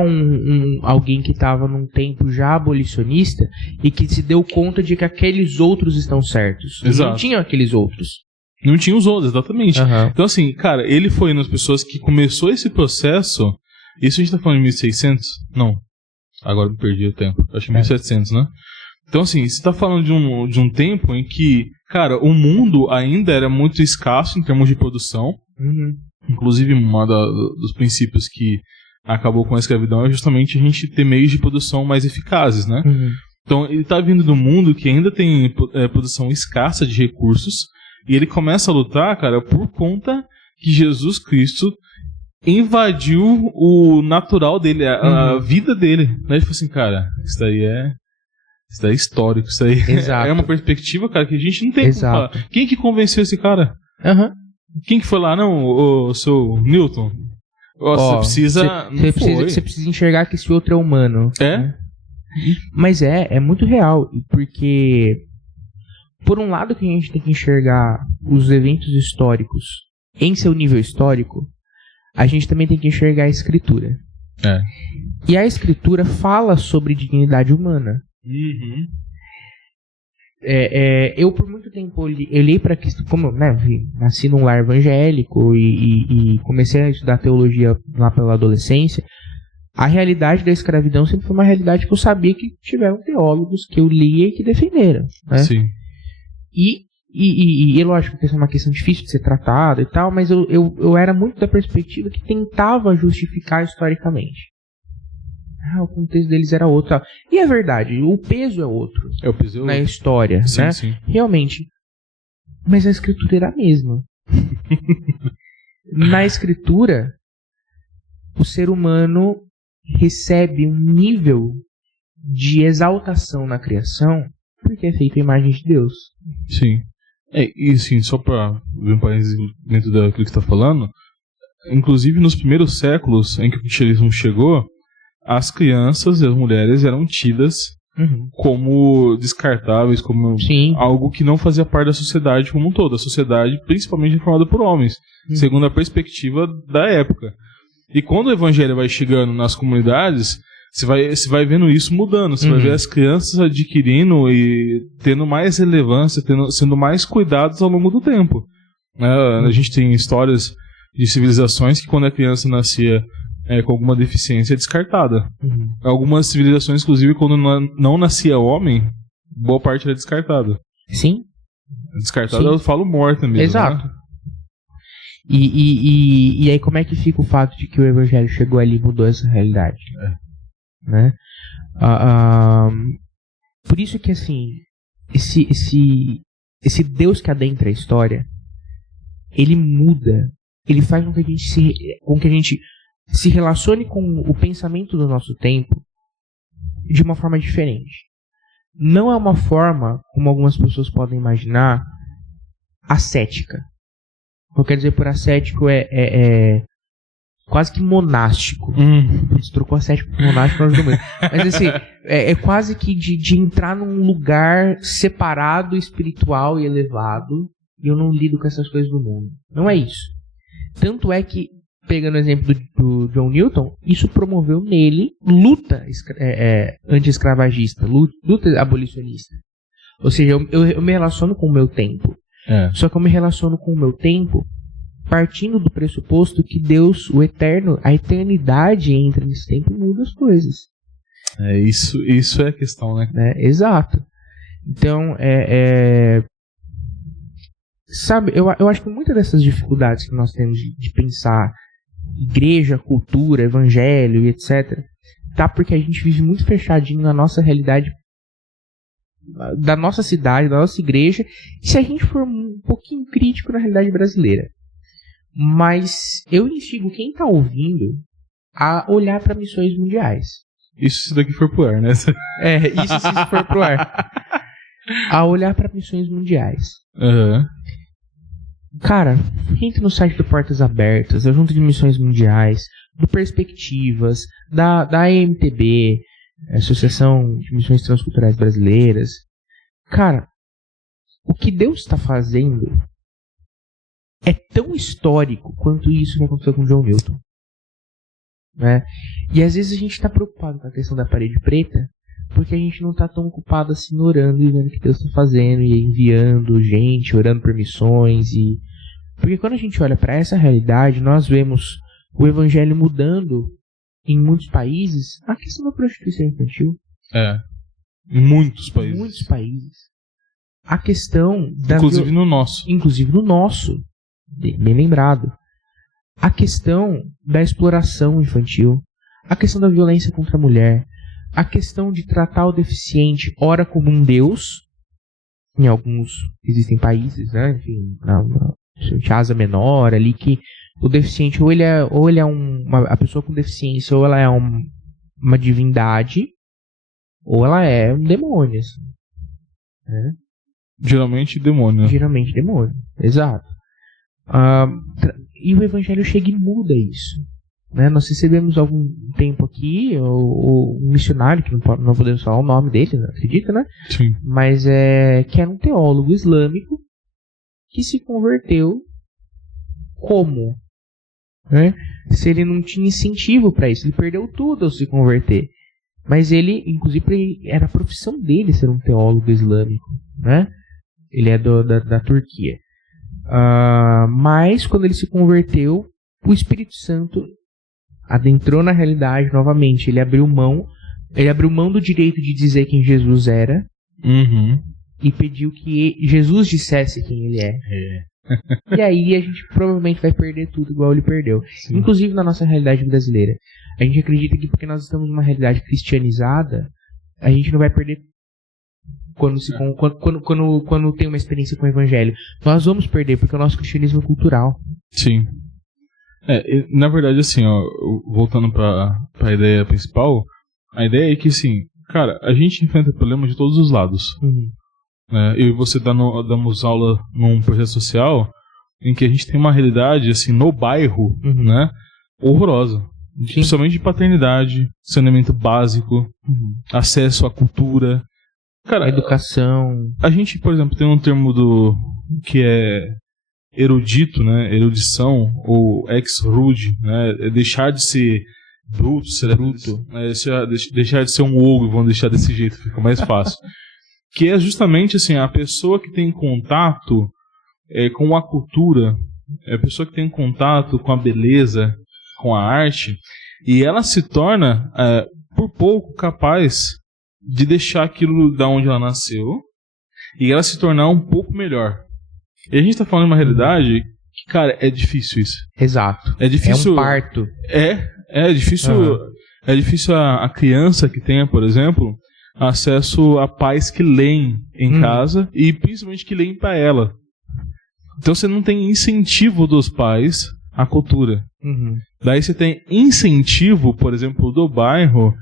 alguém que estava num tempo já abolicionista e que se deu conta de que aqueles outros estão certos. Exato. Não tinham aqueles outros. Não tinha os outros, exatamente. Então assim, cara, ele foi uma das pessoas que começou esse processo. Isso a gente tá falando de 1600? Não. Agora me perdi o tempo. Acho que 1700, né? Então assim, você tá falando de um tempo em que, cara, o mundo ainda era muito escasso em termos de produção. Inclusive, dos princípios que acabou com a escravidão é justamente a gente ter meios de produção mais eficazes, né? Então, ele tá vindo do mundo que ainda tem produção escassa de recursos, e ele começa a lutar, cara, por conta que Jesus Cristo invadiu o natural dele, a vida dele. Né? Ele falou assim, cara, isso daí é histórico, isso aí é uma perspectiva, cara, que a gente não tem como falar. Quem que convenceu esse cara? Quem que foi lá? Não, o seu Newton? Você precisa enxergar que esse outro é humano. Né? Mas é muito real, porque por um lado que a gente tem que enxergar os eventos históricos em seu nível histórico, a gente também tem que enxergar a escritura. E a escritura fala sobre dignidade humana. Eu por muito tempo olhei para questão, como eu nasci num lar evangélico e comecei a estudar teologia lá pela adolescência. A realidade da escravidão sempre foi uma realidade que eu sabia que tiveram teólogos que eu lia e que defenderam, né? Sim. E lógico que essa é uma questão difícil de ser tratada e tal, mas eu era muito da perspectiva que tentava justificar historicamente. O contexto deles era outro. Tal. E é verdade, o peso é outro. O peso na história, sim, né? Sim. Realmente. Mas a escritura era a mesma. Na escritura, o ser humano recebe um nível de exaltação na criação porque é feito a imagem de Deus. Sim. E sim, só para ver um parênteses dentro daquilo que você está falando, inclusive nos primeiros séculos em que o cristianismo chegou, as crianças e as mulheres eram tidas como descartáveis, como algo que não fazia parte da sociedade como um todo. A sociedade, principalmente, é formada por homens, segundo a perspectiva da época. E quando o evangelho vai chegando nas comunidades, você vai vendo isso mudando. Você vai ver as crianças adquirindo e tendo mais relevância, sendo mais cuidados ao longo do tempo. A gente tem histórias de civilizações que quando a criança nascia com alguma deficiência é descartada. Algumas civilizações, inclusive, quando não nascia homem, boa parte era descartada. Sim. Descartada, eu falo morta mesmo. Exato. Né? E aí como é que fica o fato de que o evangelho chegou ali e mudou essa realidade? Né? Por isso que, assim, esse Deus que adentra a história, ele muda, ele faz com que a gente se relacione com o pensamento do nosso tempo de uma forma diferente. Não é uma forma, como algumas pessoas podem imaginar, ascética. O que eu quero dizer por ascético é quase que monástico. Você trocou ascético por monástico, mas assim, é quase que de entrar num lugar separado, espiritual e elevado, e eu não lido com essas coisas do mundo. Não é isso. Tanto é que, pegando o exemplo do John Newton, isso promoveu nele luta anti-escravagista, luta abolicionista. Ou seja, eu me relaciono com o meu tempo. Só que eu me relaciono com o meu tempo partindo do pressuposto que Deus, o eterno, a eternidade entra nesse tempo e muda as coisas. Isso é a questão, né? Exato. Então, sabe, eu acho que muitas dessas dificuldades que nós temos de pensar igreja, cultura, evangelho e etc, tá porque a gente vive muito fechadinho na nossa realidade da nossa cidade, da nossa igreja, e se a gente for um pouquinho crítico na realidade brasileira. Mas eu instigo quem está ouvindo a olhar para missões mundiais. Isso se daqui for pro ar, né? Isso se for pro ar. A olhar para missões mundiais. Cara, entre no site do Portas Abertas, da Junta de Missões Mundiais, do Perspectivas, da AMTB, Associação de Missões Transculturais Brasileiras. Cara, o que Deus está fazendo é tão histórico quanto isso que aconteceu com John Newton. Né? E às vezes a gente está preocupado com a questão da parede preta, porque a gente não está tão ocupado assim orando e vendo o que Deus está fazendo e enviando gente, orando por missões. Porque quando a gente olha para essa realidade, nós vemos o evangelho mudando em muitos países. A questão da prostituição infantil. Em muitos países. Muitos países. A questão da inclusive no nosso. Inclusive no nosso. Bem lembrado. A questão da exploração infantil. A questão da violência contra a mulher. A questão de tratar o deficiente ora como um deus. Em alguns existem países, né? Enfim, na asa menor ali, que o deficiente ou ele é a pessoa com deficiência, ou ela é uma divindade, ou ela é um demônio, assim, né? Geralmente demônio. Geralmente demônio, exato. E o evangelho chega e muda isso. Né? Nós recebemos algum tempo aqui um missionário, que não podemos falar o nome dele, não acredita, né? Sim. Mas que era um teólogo islâmico que se converteu como? Né? Se ele não tinha incentivo para isso, ele perdeu tudo ao se converter. Mas ele, inclusive, era a profissão dele ser um teólogo islâmico, né? Ele é da Turquia. Mas quando ele se converteu, o Espírito Santo adentrou na realidade novamente. Ele abriu mão do direito de dizer quem Jesus era. E pediu que Jesus dissesse quem ele é. E aí a gente provavelmente vai perder tudo igual ele perdeu. Sim. Inclusive na nossa realidade brasileira. A gente acredita que porque nós estamos numa realidade cristianizada, a gente não vai perder quando tem uma experiência com o evangelho. Nós vamos perder porque o nosso cristianismo é cultural. Sim. Na verdade, assim, ó, voltando pra ideia principal, a ideia é que, assim, cara, a gente enfrenta problemas de todos os lados. Eu e você damos aula num projeto social em que a gente tem uma realidade, assim, no bairro, né, horrorosa. Sim. Principalmente de paternidade, saneamento básico, acesso à cultura. Cara, educação. A gente, por exemplo, tem um termo que é erudito, né, erudição, ou ex-rude, né, é deixar de ser bruto, deixar de ser um ogro, vamos deixar desse jeito, fica mais fácil. Que é justamente assim, a pessoa que tem contato com a cultura, a pessoa que tem contato com a beleza, com a arte, e ela se torna, por pouco, capaz de deixar aquilo da onde ela nasceu e ela se tornar um pouco melhor. E a gente tá falando de uma realidade que, cara, é difícil isso. Exato. É difícil. É um parto. É difícil. É difícil a criança que tenha, por exemplo, acesso a pais que leem em casa e principalmente que leem para ela. Então você não tem incentivo dos pais à cultura. Daí você tem incentivo, por exemplo, do bairro,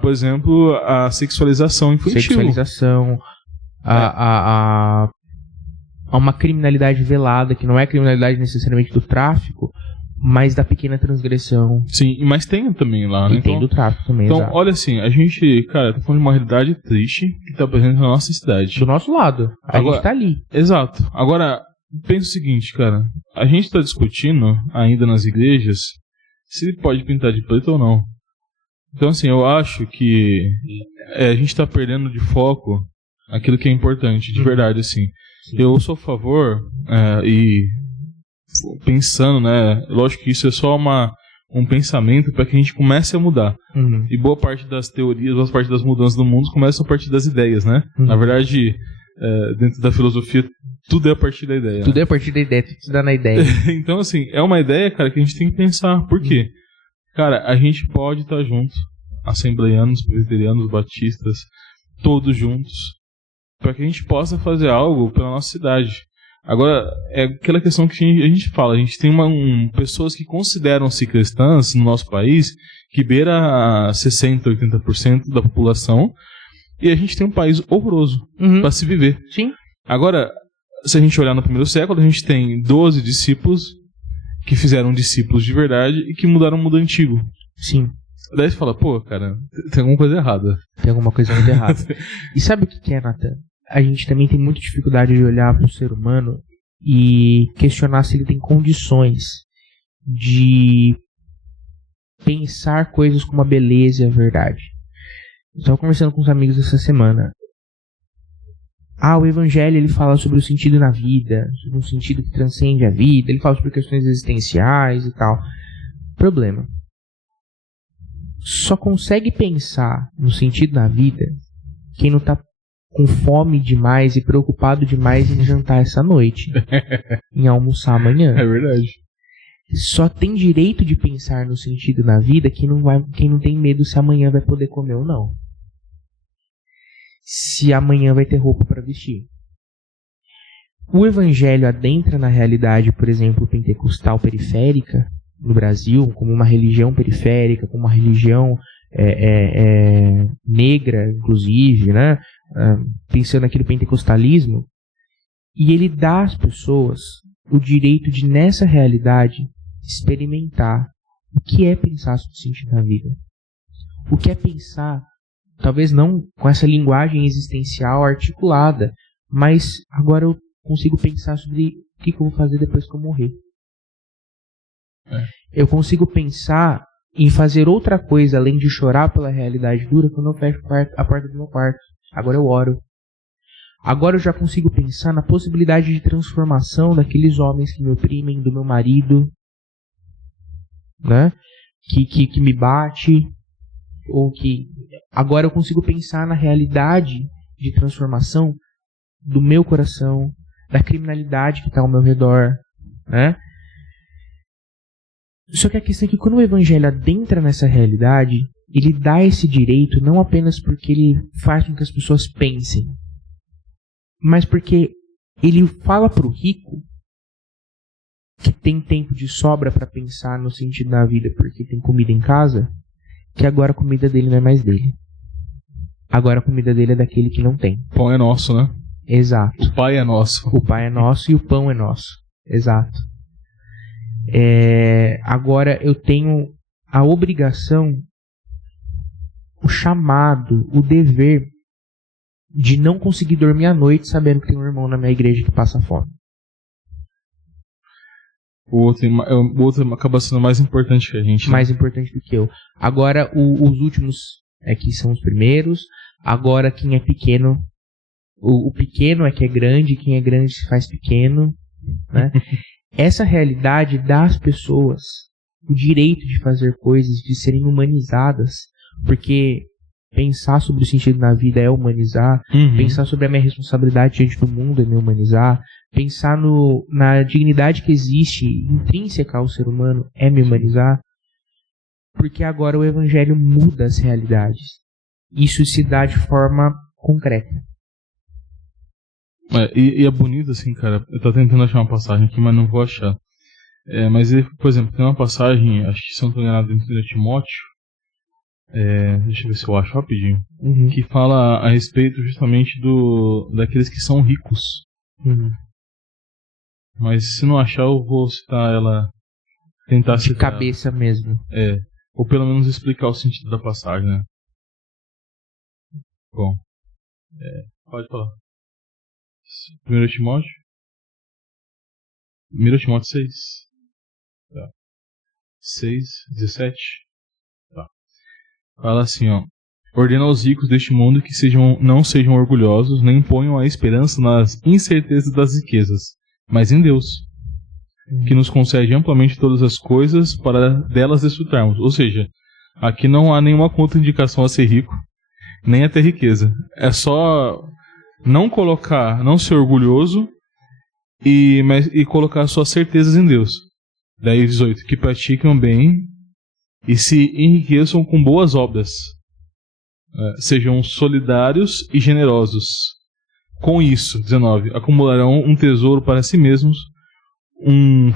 por exemplo, a sexualização infantil. Sexualização, a uma criminalidade velada, que não é criminalidade necessariamente do tráfico, mas da pequena transgressão. Sim, mas tem também lá, né? E tem do tráfico também, então, exato. olha assim, a gente, cara, tá falando de uma realidade triste que tá presente na nossa cidade. Do nosso lado. A gente tá ali. Exato. Agora, pensa o seguinte, cara. A gente tá discutindo, ainda nas igrejas, se ele pode pintar de preto ou não. Então, assim, eu acho que a gente tá perdendo de foco aquilo que é importante, de verdade, assim. Sim. Eu sou a favor, e pensando, né, lógico que isso é só um pensamento para que a gente comece a mudar. E boa parte das teorias, boa parte das mudanças do mundo começam a partir das ideias, né? Na verdade, dentro da filosofia, tudo é a partir da ideia. Tudo é a partir da ideia, tudo se dá na ideia. Então, assim, é uma ideia, cara, que a gente tem que pensar. Por quê? Cara, a gente pode estar junto, assembleianos, presbiterianos, batistas, todos juntos, para que a gente possa fazer algo pela nossa cidade. Agora, é aquela questão que a gente fala, a gente tem pessoas que consideram-se cristãs no nosso país, que beira 60%, 80% da população, e a gente tem um país horroroso para se viver. Sim. Agora, se a gente olhar no primeiro século, a gente tem 12 discípulos que fizeram discípulos de verdade e que mudaram o mundo antigo. Sim. Daí você fala, pô, cara, tem alguma coisa errada. Tem alguma coisa muito errada. E sabe o que é, Nathan? A gente também tem muita dificuldade de olhar para o ser humano e questionar se ele tem condições de pensar coisas como a beleza e a verdade. Eu estava conversando com uns amigos essa semana. O Evangelho, ele fala sobre o sentido na vida, sobre um sentido que transcende a vida, ele fala sobre questões existenciais e tal. Problema. Só consegue pensar no sentido na vida quem não está com fome demais e preocupado demais em jantar essa noite, em almoçar amanhã. É verdade. Só tem direito de pensar no sentido na vida quem não tem medo se amanhã vai poder comer ou não. Se amanhã vai ter roupa para vestir. O Evangelho adentra na realidade, por exemplo, pentecostal periférica no Brasil, como uma religião periférica, como uma religião negra, inclusive, né? Pensando aqui no pentecostalismo, e ele dá às pessoas o direito de, nessa realidade, experimentar o que é pensar sobre o sentido da vida. O que é pensar, talvez não com essa linguagem existencial articulada, mas agora eu consigo pensar sobre o que eu vou fazer depois que eu morrer. Eu consigo pensar em fazer outra coisa além de chorar pela realidade dura quando eu fecho a porta do meu quarto. Agora eu oro. Agora eu já consigo pensar na possibilidade de transformação daqueles homens que me oprimem, do meu marido, né? Que me bate, ou que... Agora eu consigo pensar na realidade de transformação do meu coração, da criminalidade que está ao meu redor, né? Só que a questão é que quando o Evangelho adentra nessa realidade, ele dá esse direito não apenas porque ele faz com que as pessoas pensem, mas porque ele fala para o rico, que tem tempo de sobra para pensar no sentido da vida porque tem comida em casa, que agora a comida dele não é mais dele. Agora a comida dele é daquele que não tem. O pão é nosso, né? Exato. O pai é nosso. O pai é nosso e o pão é nosso. Exato. Agora eu tenho a obrigação, o chamado, o dever de não conseguir dormir à noite sabendo que tem um irmão na minha igreja que passa fome. O outro acaba sendo mais importante que a gente. Né? Mais importante do que eu. Agora os últimos que são os primeiros. Agora quem é pequeno, o pequeno é que é grande, quem é grande se faz pequeno, né? Essa realidade dá às pessoas o direito de fazer coisas, de serem humanizadas, porque pensar sobre o sentido da vida é humanizar, pensar sobre a minha responsabilidade diante do mundo é me humanizar, pensar na dignidade que existe intrínseca ao ser humano é me humanizar, porque agora o Evangelho muda as realidades. isso se dá de forma concreta. E é bonito assim, cara. Eu tô tentando achar uma passagem aqui, mas não vou achar. Mas, por exemplo, tem uma passagem, acho que se eu não tô enganado, em 1 Timóteo, deixa eu ver se eu acho rapidinho, que fala a respeito justamente daqueles que são ricos. Mas se não achar, eu vou citar ela, tentar de citar. Cabeça mesmo. Ou pelo menos explicar o sentido da passagem, né? Bom, pode falar. 1 Timóteo 6. Tá. 6, 17. Tá. Fala assim, ó. Ordena aos ricos deste mundo que não sejam orgulhosos, nem ponham a esperança nas incertezas das riquezas, mas em Deus, que nos concede amplamente todas as coisas para delas desfrutarmos. Ou seja, aqui não há nenhuma contraindicação a ser rico, nem a ter riqueza. É só não ser orgulhoso e colocar suas certezas em Deus. Daí 18, que praticam bem e se enriqueçam com boas obras. Sejam solidários e generosos. Com isso, 19, acumularão um tesouro para si mesmos, um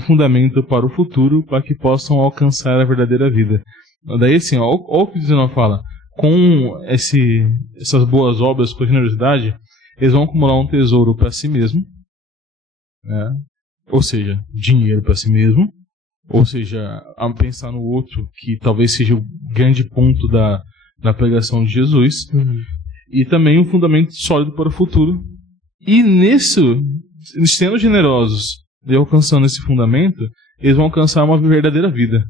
fundamento para o futuro, para que possam alcançar a verdadeira vida. Daí assim, ó, o que o 19 fala. Com essas boas obras, com a generosidade, eles vão acumular um tesouro para si mesmo, né? Ou seja, dinheiro para si mesmo, ou seja, a pensar no outro, que talvez seja o grande ponto da pregação de Jesus, e também um fundamento sólido para o futuro. E nisso, sendo generosos e alcançando esse fundamento, eles vão alcançar uma verdadeira vida.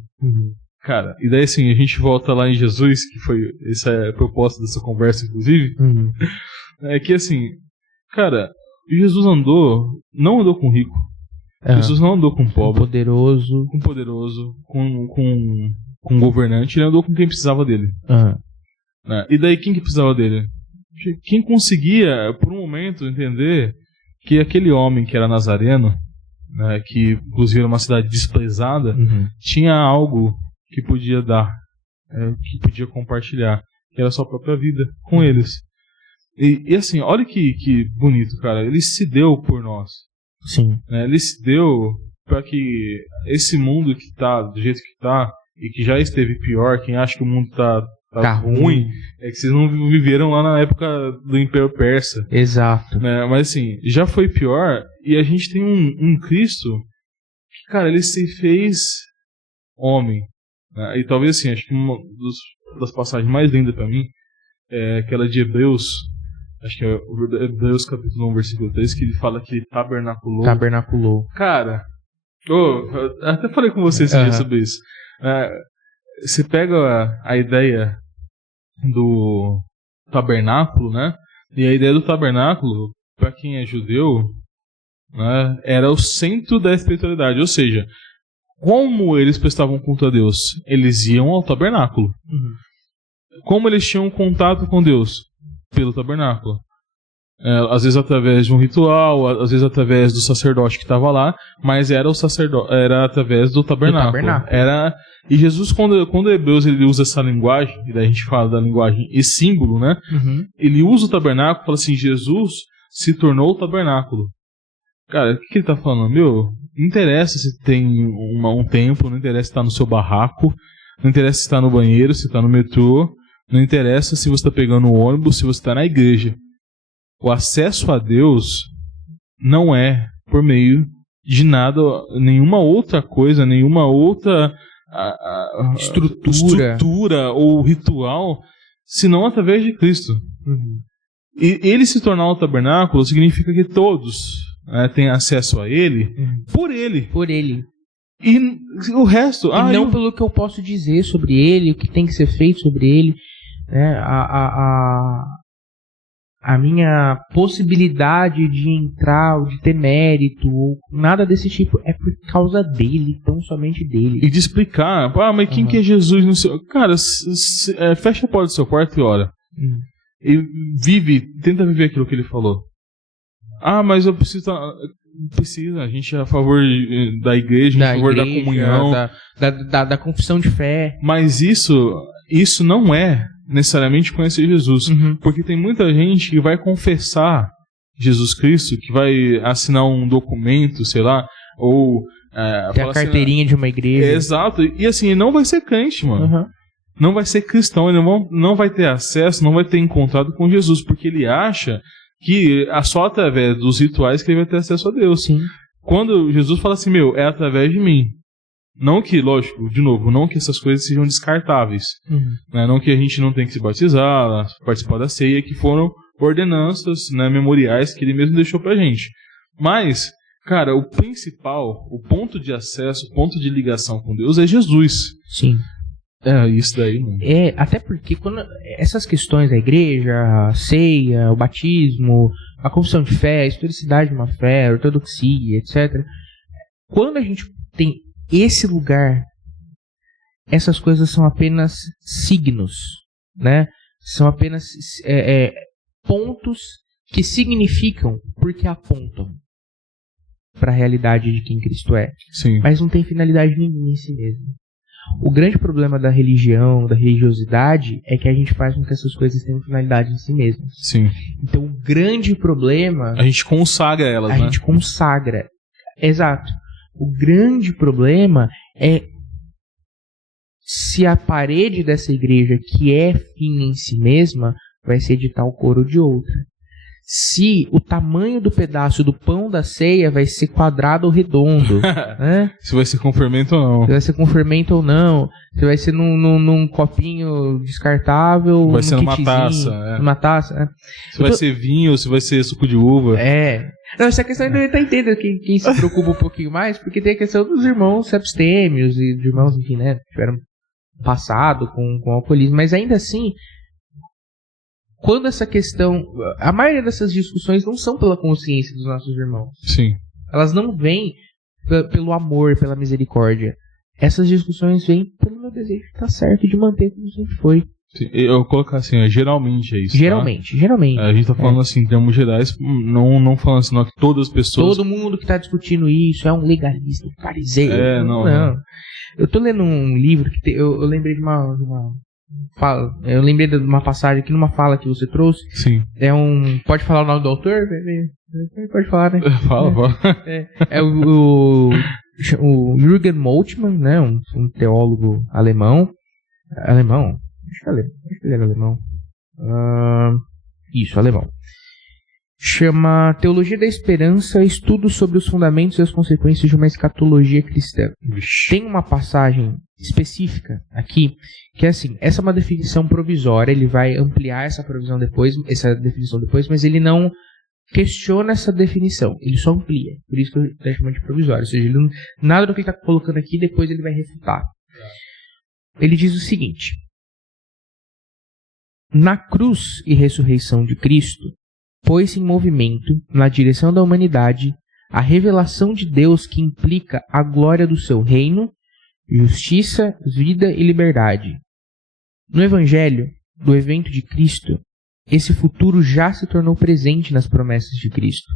Cara, e daí assim, a gente volta lá em Jesus, que foi essa é a proposta dessa conversa, inclusive, é que assim, cara, Jesus não andou com rico, Jesus não andou com pobre, com poderoso, com governante, ele andou com quem precisava dele. E daí quem que precisava dele? Quem conseguia, por um momento, entender que aquele homem que era nazareno, né, que inclusive era uma cidade desprezada, tinha algo que podia dar, que podia compartilhar, que era a sua própria vida com eles. E assim, olha que bonito, cara. Ele se deu por nós. Sim. Ele se deu para que esse mundo que tá do jeito que tá, e que já esteve pior, quem acha que o mundo tá ruim, é que vocês não viveram lá na época do Império Persa. Exato. Mas assim, já foi pior, e a gente tem um Cristo que, cara, ele se fez homem. E talvez assim, acho que uma das passagens mais lindas para mim é aquela de Hebreus, acho que é Hebreus capítulo 1, versículo 3, que ele fala que ele tabernaculou. Cara, eu até falei com você esse dia sobre isso. Você pega a ideia do tabernáculo, né? E a ideia do tabernáculo, para quem é judeu, né, era o centro da espiritualidade. Ou seja, como eles prestavam culto a Deus? Eles iam ao tabernáculo. Como eles tinham contato com Deus? Pelo tabernáculo. Às vezes através de um ritual, às vezes através do sacerdote que estava lá, mas era através do tabernáculo. E Jesus, quando Hebreus ele usa essa linguagem, e daí a gente fala da linguagem e símbolo, né? Ele usa o tabernáculo e fala assim, Jesus se tornou o tabernáculo. Cara, o que ele tá falando? Não interessa se tem um templo, não interessa se tá no seu barraco, não interessa se tá no banheiro, se tá no metrô, não interessa se você tá pegando um ônibus, se você tá na igreja. O acesso a Deus não é por meio de nada, nenhuma outra coisa, nenhuma outra estrutura ou ritual, senão através de Cristo. E ele se tornar o tabernáculo significa que todos têm acesso a ele por ele. E o resto... não pelo que eu posso dizer sobre ele, o que tem que ser feito sobre ele. A minha possibilidade de entrar, ou de ter mérito, ou nada desse tipo, é por causa dele, tão somente dele. E de explicar, mas quem que é Jesus? Não sei. Cara, fecha a porta do seu quarto e ora. E tenta viver aquilo que ele falou. Mas eu preciso... a gente é a favor da igreja, a favor da comunhão. Da confissão de fé. Mas isso não é necessariamente conhecer Jesus. Porque tem muita gente que vai confessar Jesus Cristo, que vai assinar um documento, sei lá, ou... tem a carteirinha de uma igreja. Exato. E assim, não vai ser crente, mano. Não vai ser cristão, ele não vai ter acesso, não vai ter encontrado com Jesus, porque ele acha que é só através dos rituais que ele vai ter acesso a Deus. Sim. Quando Jesus fala assim, é através de mim. Não que, lógico, de novo, não que essas coisas sejam descartáveis. Né? Não que a gente não tenha que se batizar, participar da ceia, que foram ordenanças, né, memoriais que ele mesmo deixou pra gente. Mas, cara, o principal, o ponto de acesso, o ponto de ligação com Deus é Jesus. Sim. Isso daí, mano. Até porque quando essas questões da igreja, a ceia, o batismo, a confissão de fé, a historicidade de uma fé, a ortodoxia, etc. Quando a gente tem esse lugar, essas coisas são apenas signos, né? São apenas pontos que significam porque apontam para a realidade de quem Cristo é. Sim. Mas não tem finalidade nenhuma em si mesmo. O grande problema da religião, da religiosidade, é que a gente faz com que essas coisas tenham finalidade em si mesmas. Sim. Então, o grande problema... A gente consagra elas, né? A gente consagra. Exato. O grande problema é se a parede dessa igreja, que é fim em si mesma, vai ser de tal cor ou de outra. Se o tamanho do pedaço do pão da ceia vai ser quadrado ou redondo. Né? Se vai ser com fermento ou não. Se vai ser com fermento ou não. Se vai ser num copinho descartável. Vai ser numa taça. Numa taça, né? Se vai ser vinho ou se vai ser suco de uva. Não, essa questão ainda tá entendendo quem se preocupa um pouquinho mais, porque tem a questão dos irmãos abstêmios e de irmãos, enfim, né? Tiveram passado com alcoolismo, mas ainda assim, quando essa questão, a maioria dessas discussões não são pela consciência dos nossos irmãos. Sim. Elas não vêm pelo amor, pela misericórdia. Essas discussões vêm pelo meu desejo de estar certo e de manter como sempre foi. Sim, eu vou colocar assim, geralmente é isso. Geralmente. A gente tá falando assim, em termos gerais, não falando assim, não que todas as pessoas... Todo mundo que tá discutindo isso é um legalista, um fariseu. Não. Eu tô lendo um livro que eu lembrei de uma fala. Eu lembrei de uma passagem aqui numa fala que você trouxe. Sim. Pode falar o nome do autor? Pode falar, né? Fala. É o Jürgen Moltmann, né? Um teólogo alemão. Acho que ele era alemão. Isso, alemão. Chama Teologia da Esperança, estudo sobre os fundamentos e as consequências de uma escatologia cristã. Tem uma passagem específica aqui, que é assim, essa é uma definição provisória, ele vai ampliar essa definição depois, mas ele não questiona essa definição, ele só amplia, por isso que eu estou chamando de provisória, ou seja, nada do que ele está colocando aqui, depois ele vai refutar. Ele diz o seguinte: na cruz e ressurreição de Cristo, pôs-se em movimento, na direção da humanidade, a revelação de Deus que implica a glória do seu reino, justiça, vida e liberdade. No Evangelho, do evento de Cristo, esse futuro já se tornou presente nas promessas de Cristo.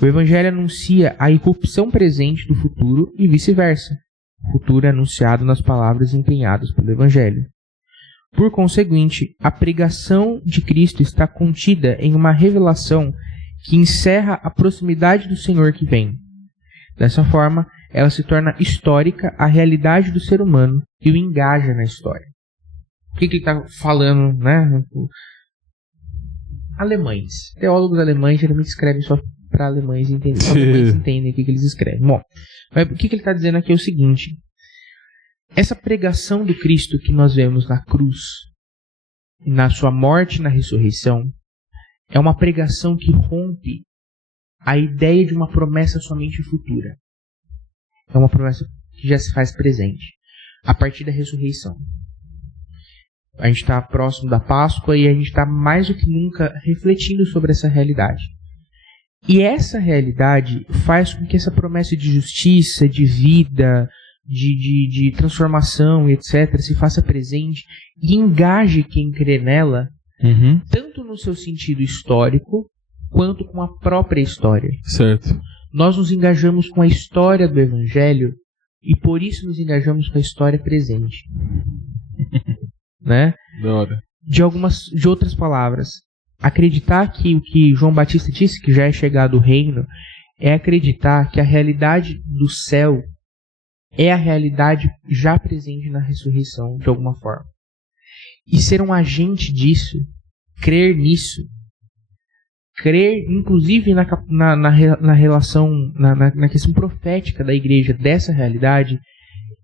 O Evangelho anuncia a irrupção presente do futuro e vice-versa. O futuro é anunciado nas palavras empenhadas pelo Evangelho. Por conseguinte, a pregação de Cristo está contida em uma revelação que encerra a proximidade do Senhor que vem. Dessa forma, ela se torna histórica a realidade do ser humano e o engaja na história. O que ele está falando, né? Alemães. Teólogos alemães geralmente escrevem só para alemães entenderem. Os alemães entendem o que eles escrevem. Bom, mas o que ele está dizendo aqui é o seguinte: essa pregação do Cristo que nós vemos na cruz, na sua morte e na ressurreição, é uma pregação que rompe a ideia de uma promessa somente futura. É uma promessa que já se faz presente, a partir da ressurreição. A gente está próximo da Páscoa e a gente está mais do que nunca refletindo sobre essa realidade. E essa realidade faz com que essa promessa de justiça, de vida, de transformação e etc. se faça presente e engaje quem crê nela, tanto no seu sentido histórico, quanto com a própria história. Certo. Nós nos engajamos com a história do Evangelho e por isso nos engajamos com a história presente. Né? Da hora. de outras palavras, acreditar que o que João Batista disse, que já é chegado o reino, é acreditar que a realidade do céu é a realidade já presente na ressurreição, de alguma forma. E ser um agente disso, crer nisso, crer inclusive na relação, na questão profética da igreja dessa realidade,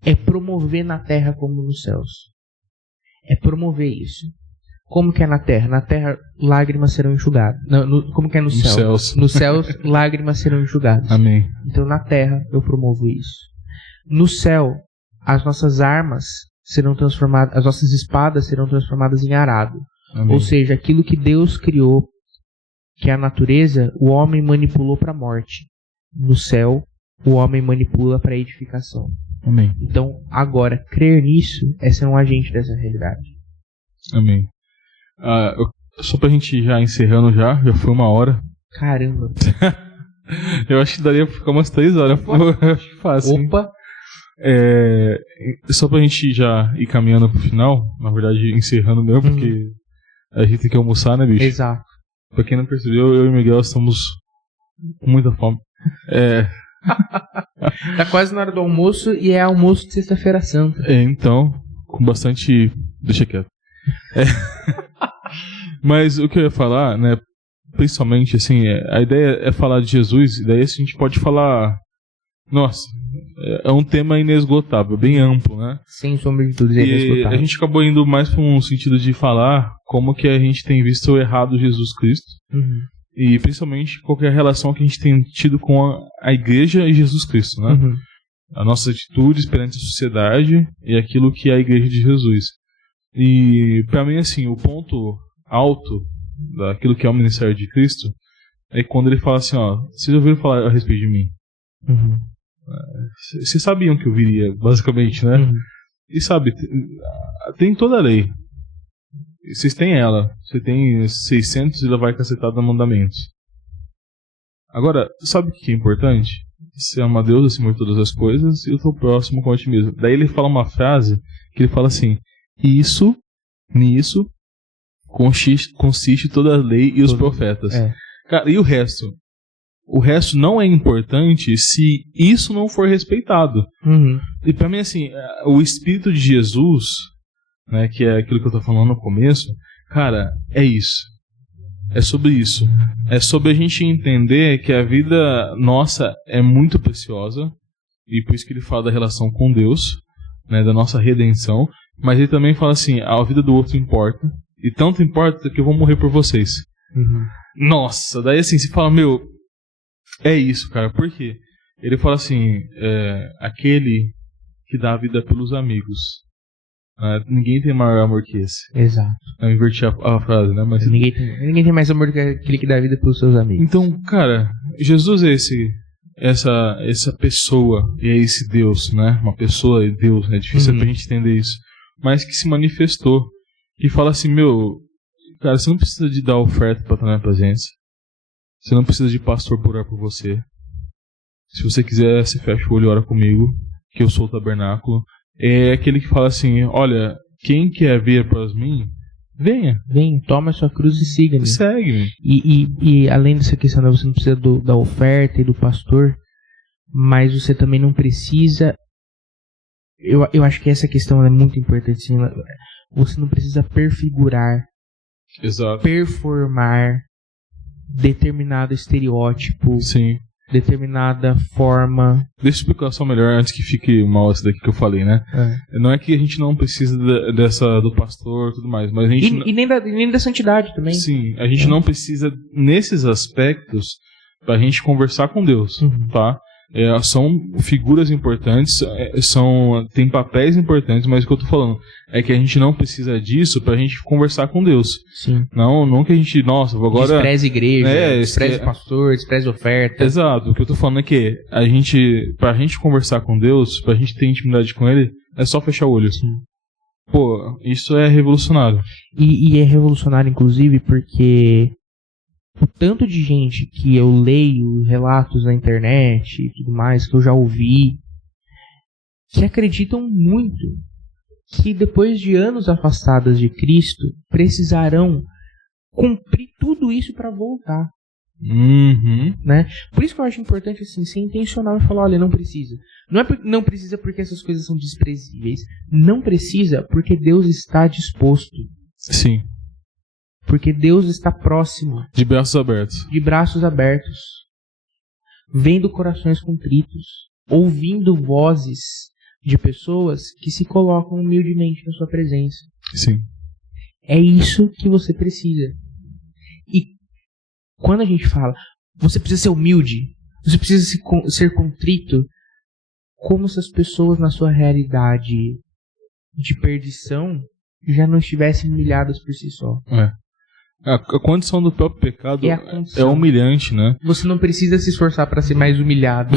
é promover na terra como nos céus. É promover isso. Como que é na terra? Na terra, lágrimas serão enxugadas. Como que é no céu? Céus. Nos céus, lágrimas serão enxugadas. Amém. Então, na terra, eu promovo isso. No céu, as nossas armas serão transformadas, as nossas espadas serão transformadas em arado. Amém. Ou seja, aquilo que Deus criou, que é a natureza, o homem manipulou para a morte. No céu, o homem manipula para a edificação. Amém. Então, agora, crer nisso é ser um agente dessa realidade. Amém. Só pra gente já encerrando já foi 1 hora. Caramba. Eu acho que daria pra ficar umas 3 horas. Eu acho fácil. Opa! Só pra gente já ir caminhando pro final, na verdade encerrando mesmo, porque a gente tem que almoçar, né, bicho? Exato. Pra quem não percebeu, eu e o Miguel estamos com muita fome. Tá quase na hora do almoço e é almoço de sexta-feira santa. Então, com bastante... Deixa quieto. Mas o que eu ia falar, né, principalmente, assim, a ideia é falar de Jesus, e daí a gente pode falar... Nossa, é um tema inesgotável, bem amplo, né? Sem sombra de dúvida, é E inesgotável. a gente acabou indo mais para um sentido de falar como que a gente tem visto o errado Jesus Cristo. E principalmente qual que é a relação que a gente tem tido com a igreja e Jesus Cristo, né? As nossas atitudes perante a sociedade e aquilo que é a igreja de Jesus. E para mim, assim, o ponto alto daquilo que é o ministério de Cristo é quando ele fala assim, ó, vocês ouviram falar a respeito de mim? Vocês sabiam que eu viria, basicamente, né? E sabe, tem toda a lei. Vocês têm ela. Você tem 600 e lá vai cacetada de mandamentos. Agora, sabe o que é importante? Você ama a Deus acima de todas as coisas e o teu próximo como a ti mesmo. Daí ele fala uma frase que ele fala assim: nisso consiste toda a lei e os profetas. Cara, e o resto? O resto não é importante se isso não for respeitado. E pra mim, assim, o Espírito de Jesus, né, que é aquilo que eu tô falando no começo, cara, é isso. É sobre isso. É sobre a gente entender que a vida nossa é muito preciosa, e por isso que ele fala da relação com Deus, né, da nossa redenção, mas ele também fala assim, a vida do outro importa, e tanto importa que eu vou morrer por vocês. Nossa, daí assim, você fala, meu, é isso, cara, por quê? Ele fala assim, aquele que dá a vida pelos amigos. Ninguém tem maior amor que esse. Exato. Eu inverti a frase, né? Mas... Ninguém tem mais amor do que aquele que dá a vida pelos seus amigos. Então, cara, Jesus é essa pessoa, e é esse Deus, né? Uma pessoa e Deus, né? É difícil pra gente entender isso. Mas que se manifestou. Que fala assim, meu, cara, você não precisa de dar oferta pra estar na minha presença. Você não precisa de pastor por orar por você. Se você quiser, você fecha o olho e ora comigo, que eu sou o tabernáculo. É aquele que fala assim, olha, quem quer vir após mim, venha. Venha, toma a sua cruz e siga-me. Segue-me. E além dessa questão, você não precisa da oferta e do pastor, mas você também não precisa... Eu acho que essa questão é muito importante. Sim, você não precisa perfigurar, Exato. performar determinado estereótipo, sim, determinada forma. Deixa eu explicar só melhor antes que fique mal essa daqui que eu falei, né? Não é que a gente não precisa do pastor e tudo mais, mas a gente e nem da santidade também. Sim, a gente não precisa nesses aspectos pra gente conversar com Deus, tá? São figuras importantes, tem papéis importantes, mas o que eu tô falando é que a gente não precisa disso pra gente conversar com Deus. Sim. Não que a gente, nossa, agora... Despreze igreja, despreze pastor, despreze oferta. Exato, o que eu tô falando é que pra gente conversar com Deus, pra gente ter intimidade com Ele, é só fechar o olho. Sim. Pô, isso é revolucionário. E é revolucionário, inclusive, porque... o tanto de gente que eu leio relatos na internet e tudo mais, que eu já ouvi, que acreditam muito que depois de anos afastadas de Cristo, precisarão cumprir tudo isso para voltar. Né? Por isso que eu acho importante assim, ser intencional e falar, olha, não precisa. Não precisa porque essas coisas são desprezíveis. Não precisa porque Deus está disposto. Sim. Porque Deus está próximo. De braços abertos. De braços abertos. Vendo corações contritos. Ouvindo vozes de pessoas que se colocam humildemente na sua presença. Sim. É isso que você precisa. E quando a gente fala, você precisa ser humilde, você precisa ser contrito, como se as pessoas na sua realidade de perdição já não estivessem humilhadas por si só. A condição do próprio pecado é humilhante, né? Você não precisa se esforçar para ser mais humilhado.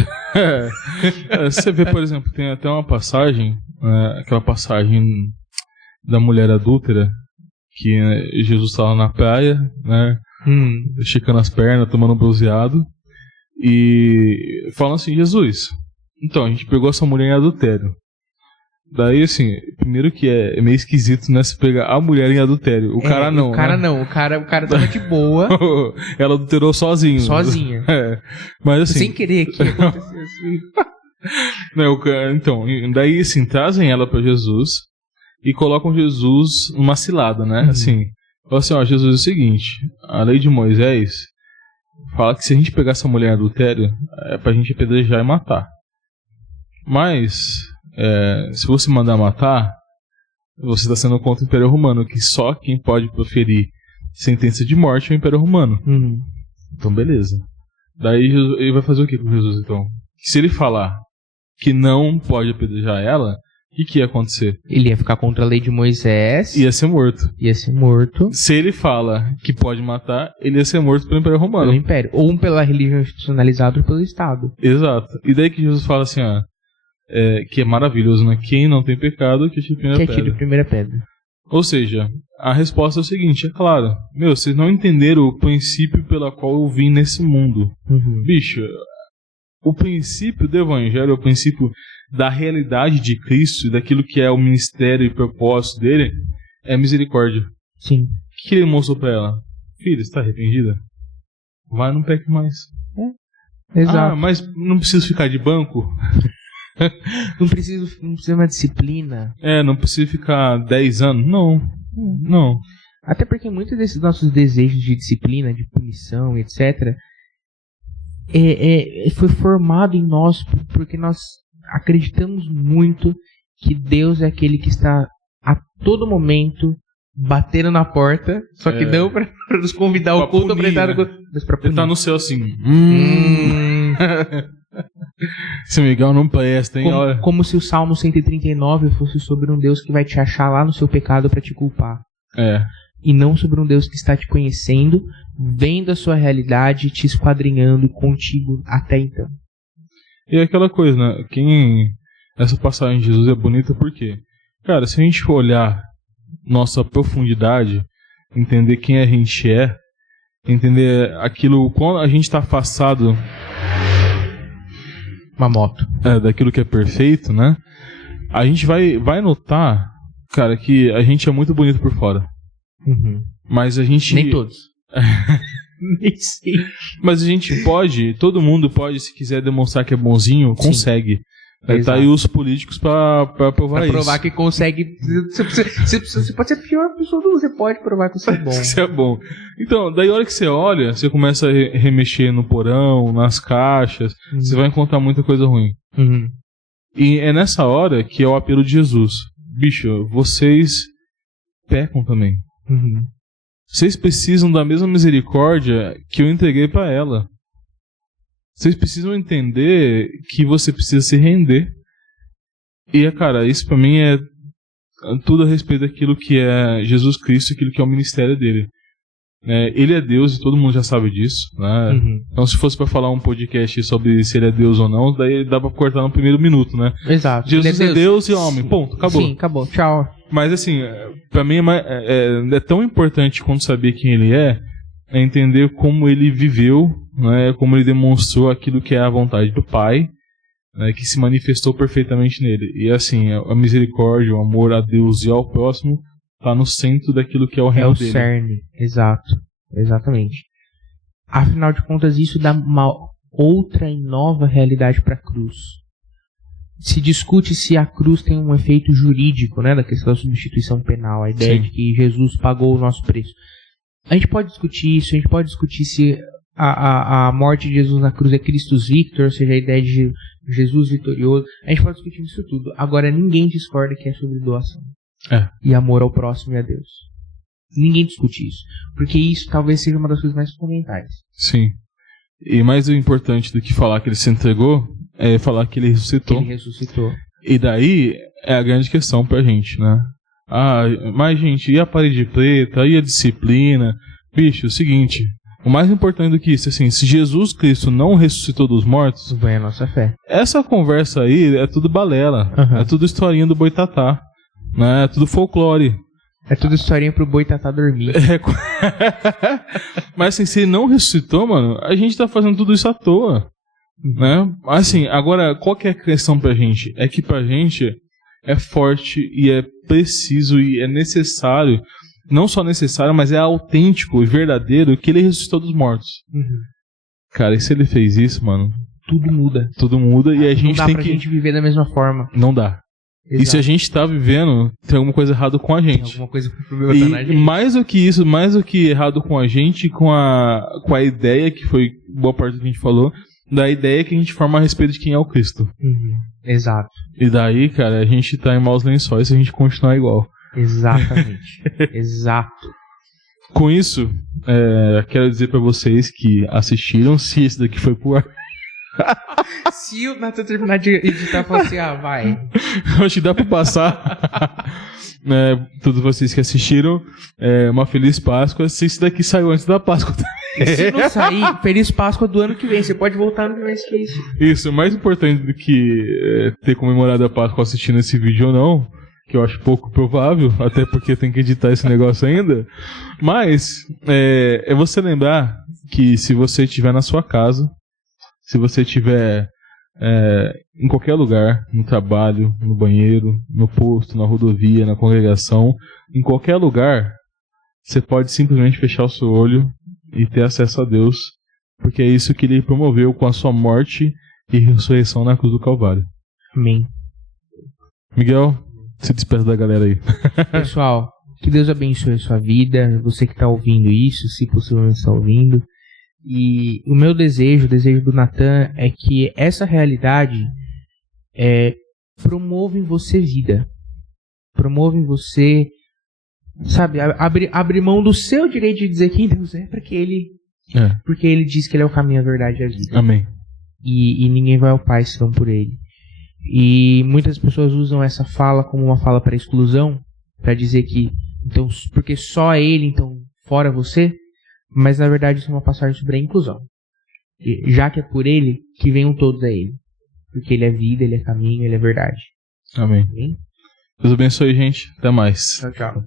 Você vê, por exemplo, tem até uma passagem, aquela passagem da mulher adúltera, que Jesus estava na praia, né? Esticando as pernas, tomando um bronzeado, e falando assim, Jesus, então, a gente pegou essa mulher em adultério. Daí, assim, primeiro que é meio esquisito, né, se pegar a mulher em adultério. O cara não, o cara tava de boa. Ela adulterou sozinha. Mas assim... Sem querer que aconteceu assim. Então, daí, assim, trazem ela pra Jesus e colocam Jesus numa cilada, né, assim... Fala assim, ó, Jesus, é o seguinte, a lei de Moisés fala que se a gente pegar essa mulher em adultério, é pra gente apedrejar e matar. Mas, se você mandar matar, você está sendo contra o Império Romano, que só quem pode proferir sentença de morte é o Império Romano. Então, beleza. Daí ele vai fazer o que com Jesus, então? Se ele falar que não pode apedrejar ela, o que ia acontecer? Ele ia ficar contra a lei de Moisés. Ia ser morto. Se ele fala que pode matar, ele ia ser morto pelo Império Romano. Pelo Império. Ou pela religião institucionalizada ou pelo Estado. Exato. E daí que Jesus fala assim, que é maravilhoso, né? Quem não tem pecado, que atire a primeira pedra. Ou seja, a resposta é o seguinte, é claro. Vocês não entenderam o princípio pela qual eu vim nesse mundo. Bicho, o princípio do Evangelho, o princípio da realidade de Cristo e daquilo que é o ministério e propósito dele, é misericórdia. Sim. O que ele mostrou pra ela? Filha, você tá arrependida? Vai, não peque mais. Exato. Mas não preciso ficar de banco? não precisa uma disciplina. Não precisa ficar 10 anos? Não. Até porque muitos desses nossos desejos de disciplina, de punição, etc., foi formado em nós porque nós acreditamos muito que Deus é aquele que está a todo momento batendo na porta, só que não para nos convidar ao culto ou mas para punir. Ele tá no céu assim. Esse Miguel não presta, hein? Como se o Salmo 139 fosse sobre um Deus que vai te achar lá no seu pecado para te culpar. E não sobre um Deus que está te conhecendo, vendo a sua realidade, te esquadrinhando contigo até então. E é aquela coisa, né? Essa passagem de Jesus é bonita porque, cara, se a gente for olhar nossa profundidade, entender quem a gente é, entender aquilo, quando a gente está afastado uma moto daquilo que é perfeito, né? A gente vai notar, cara, que a gente é muito bonito por fora. Mas a gente... Nem todos. Nem sei. Mas a gente todo mundo pode, se quiser demonstrar que é bonzinho, consegue. Tá aí os políticos pra provar isso. Pra provar que consegue. Você pode ser a pior pessoa do mundo, você pode provar que você é bom. Você é bom. Então, daí a hora que você olha, você começa a remexer no porão, nas caixas, você vai encontrar muita coisa ruim. E é nessa hora que é o apelo de Jesus. Bicho, vocês pecam também. Vocês precisam da mesma misericórdia que eu entreguei pra ela. Vocês precisam entender que você precisa se render. E, cara, isso pra mim é tudo a respeito daquilo que é Jesus Cristo, aquilo que é o ministério dele. Ele é Deus e todo mundo já sabe disso, né? Então, se fosse pra falar um podcast sobre se ele é Deus ou não, daí dá pra cortar no primeiro minuto, né? Exato. Jesus é Deus e homem, ponto, acabou. Sim, acabou, tchau. Mas assim, pra mim é tão importante quando saber quem ele é entender como ele viveu, né, como ele demonstrou aquilo que é a vontade do Pai, né, que se manifestou perfeitamente nele. E assim, a misericórdia, o amor a Deus e ao próximo está no centro daquilo que é o real dele. É o cerne, exato, exatamente. Afinal de contas, isso dá uma outra e nova realidade para a cruz. Se discute se a cruz tem um efeito jurídico, né, da questão da substituição penal, a ideia de que Jesus pagou o nosso preço. A gente pode discutir isso, a gente pode discutir se a morte de Jesus na cruz é Christus Victor, ou seja, a ideia de Jesus vitorioso. A gente pode discutir isso tudo. Agora, ninguém discorda que é sobre doação. E amor ao próximo e a Deus. Ninguém discute isso. Porque isso talvez seja uma das coisas mais fundamentais. Sim. E mais importante do que falar que ele se entregou, é falar que ele ressuscitou. E daí é a grande questão pra gente, né? Mas gente, e a parede preta, e a disciplina? Bicho, é o seguinte... O mais importante do que isso, assim, se Jesus Cristo não ressuscitou dos mortos... Vem a nossa fé. Essa conversa aí é tudo balela. É tudo historinha do Boitatá. Né? É tudo folclore. É tudo historinha pro Boitatá dormir. Mas assim, se ele não ressuscitou, mano, a gente tá fazendo tudo isso à toa. Né? Assim, agora, qual que é a questão pra gente? É que pra gente é forte e é preciso e é necessário... Não só necessário, mas é autêntico e verdadeiro que ele ressuscitou dos mortos. Cara, e se ele fez isso, mano? Tudo muda. Tudo muda e a gente tem que... Não dá pra gente viver da mesma forma. Não dá. Exato. E se a gente tá vivendo, tem alguma coisa errada com a gente. Tem alguma coisa com problema na gente. Mais do que isso, mais do que errado com a gente, com a ideia, que foi boa parte do que a gente falou, da ideia que a gente forma a respeito de quem é o Cristo. Exato. E daí, cara, a gente tá em maus lençóis se a gente continuar igual. Exatamente. Exato. Com isso, quero dizer pra vocês que assistiram, se esse daqui foi pro ar. Se o Nathan terminar de editar, fala assim, vai. Acho que dá pra passar. Todos vocês que assistiram, uma Feliz Páscoa. Se esse daqui saiu antes da Páscoa também. Se não sair, Feliz Páscoa do ano que vem. Você pode voltar no que vem, que é isso. Isso, mais importante do que ter comemorado a Páscoa assistindo esse vídeo ou não, que eu acho pouco provável, até porque tem que editar esse negócio ainda, mas é você lembrar que se você estiver na sua casa, se você estiver em qualquer lugar, no trabalho, no banheiro, no posto, na rodovia, na congregação, em qualquer lugar, você pode simplesmente fechar o seu olho e ter acesso a Deus, porque é isso que ele promoveu com a sua morte e ressurreição na cruz do Calvário. Amém. Miguel, se despeça da galera aí. Pessoal, que Deus abençoe a sua vida, você que está ouvindo isso, se possivelmente está ouvindo. E o meu desejo, o desejo do Nathan, é que essa realidade promova em você vida. Promova em você, sabe, abre mão do seu direito de dizer quem Deus é, porque ele diz que ele é o caminho, a verdade e a vida. Amém. E ninguém vai ao Pai senão por ele. E muitas pessoas usam essa fala como uma fala para exclusão, para dizer que, então, porque só ele, então, fora você, mas na verdade isso é uma passagem sobre a inclusão. E, já que é por ele, que venham todos a ele. Porque ele é vida, ele é caminho, ele é verdade. Amém. Deus abençoe, gente. Até mais. Tchau, tchau.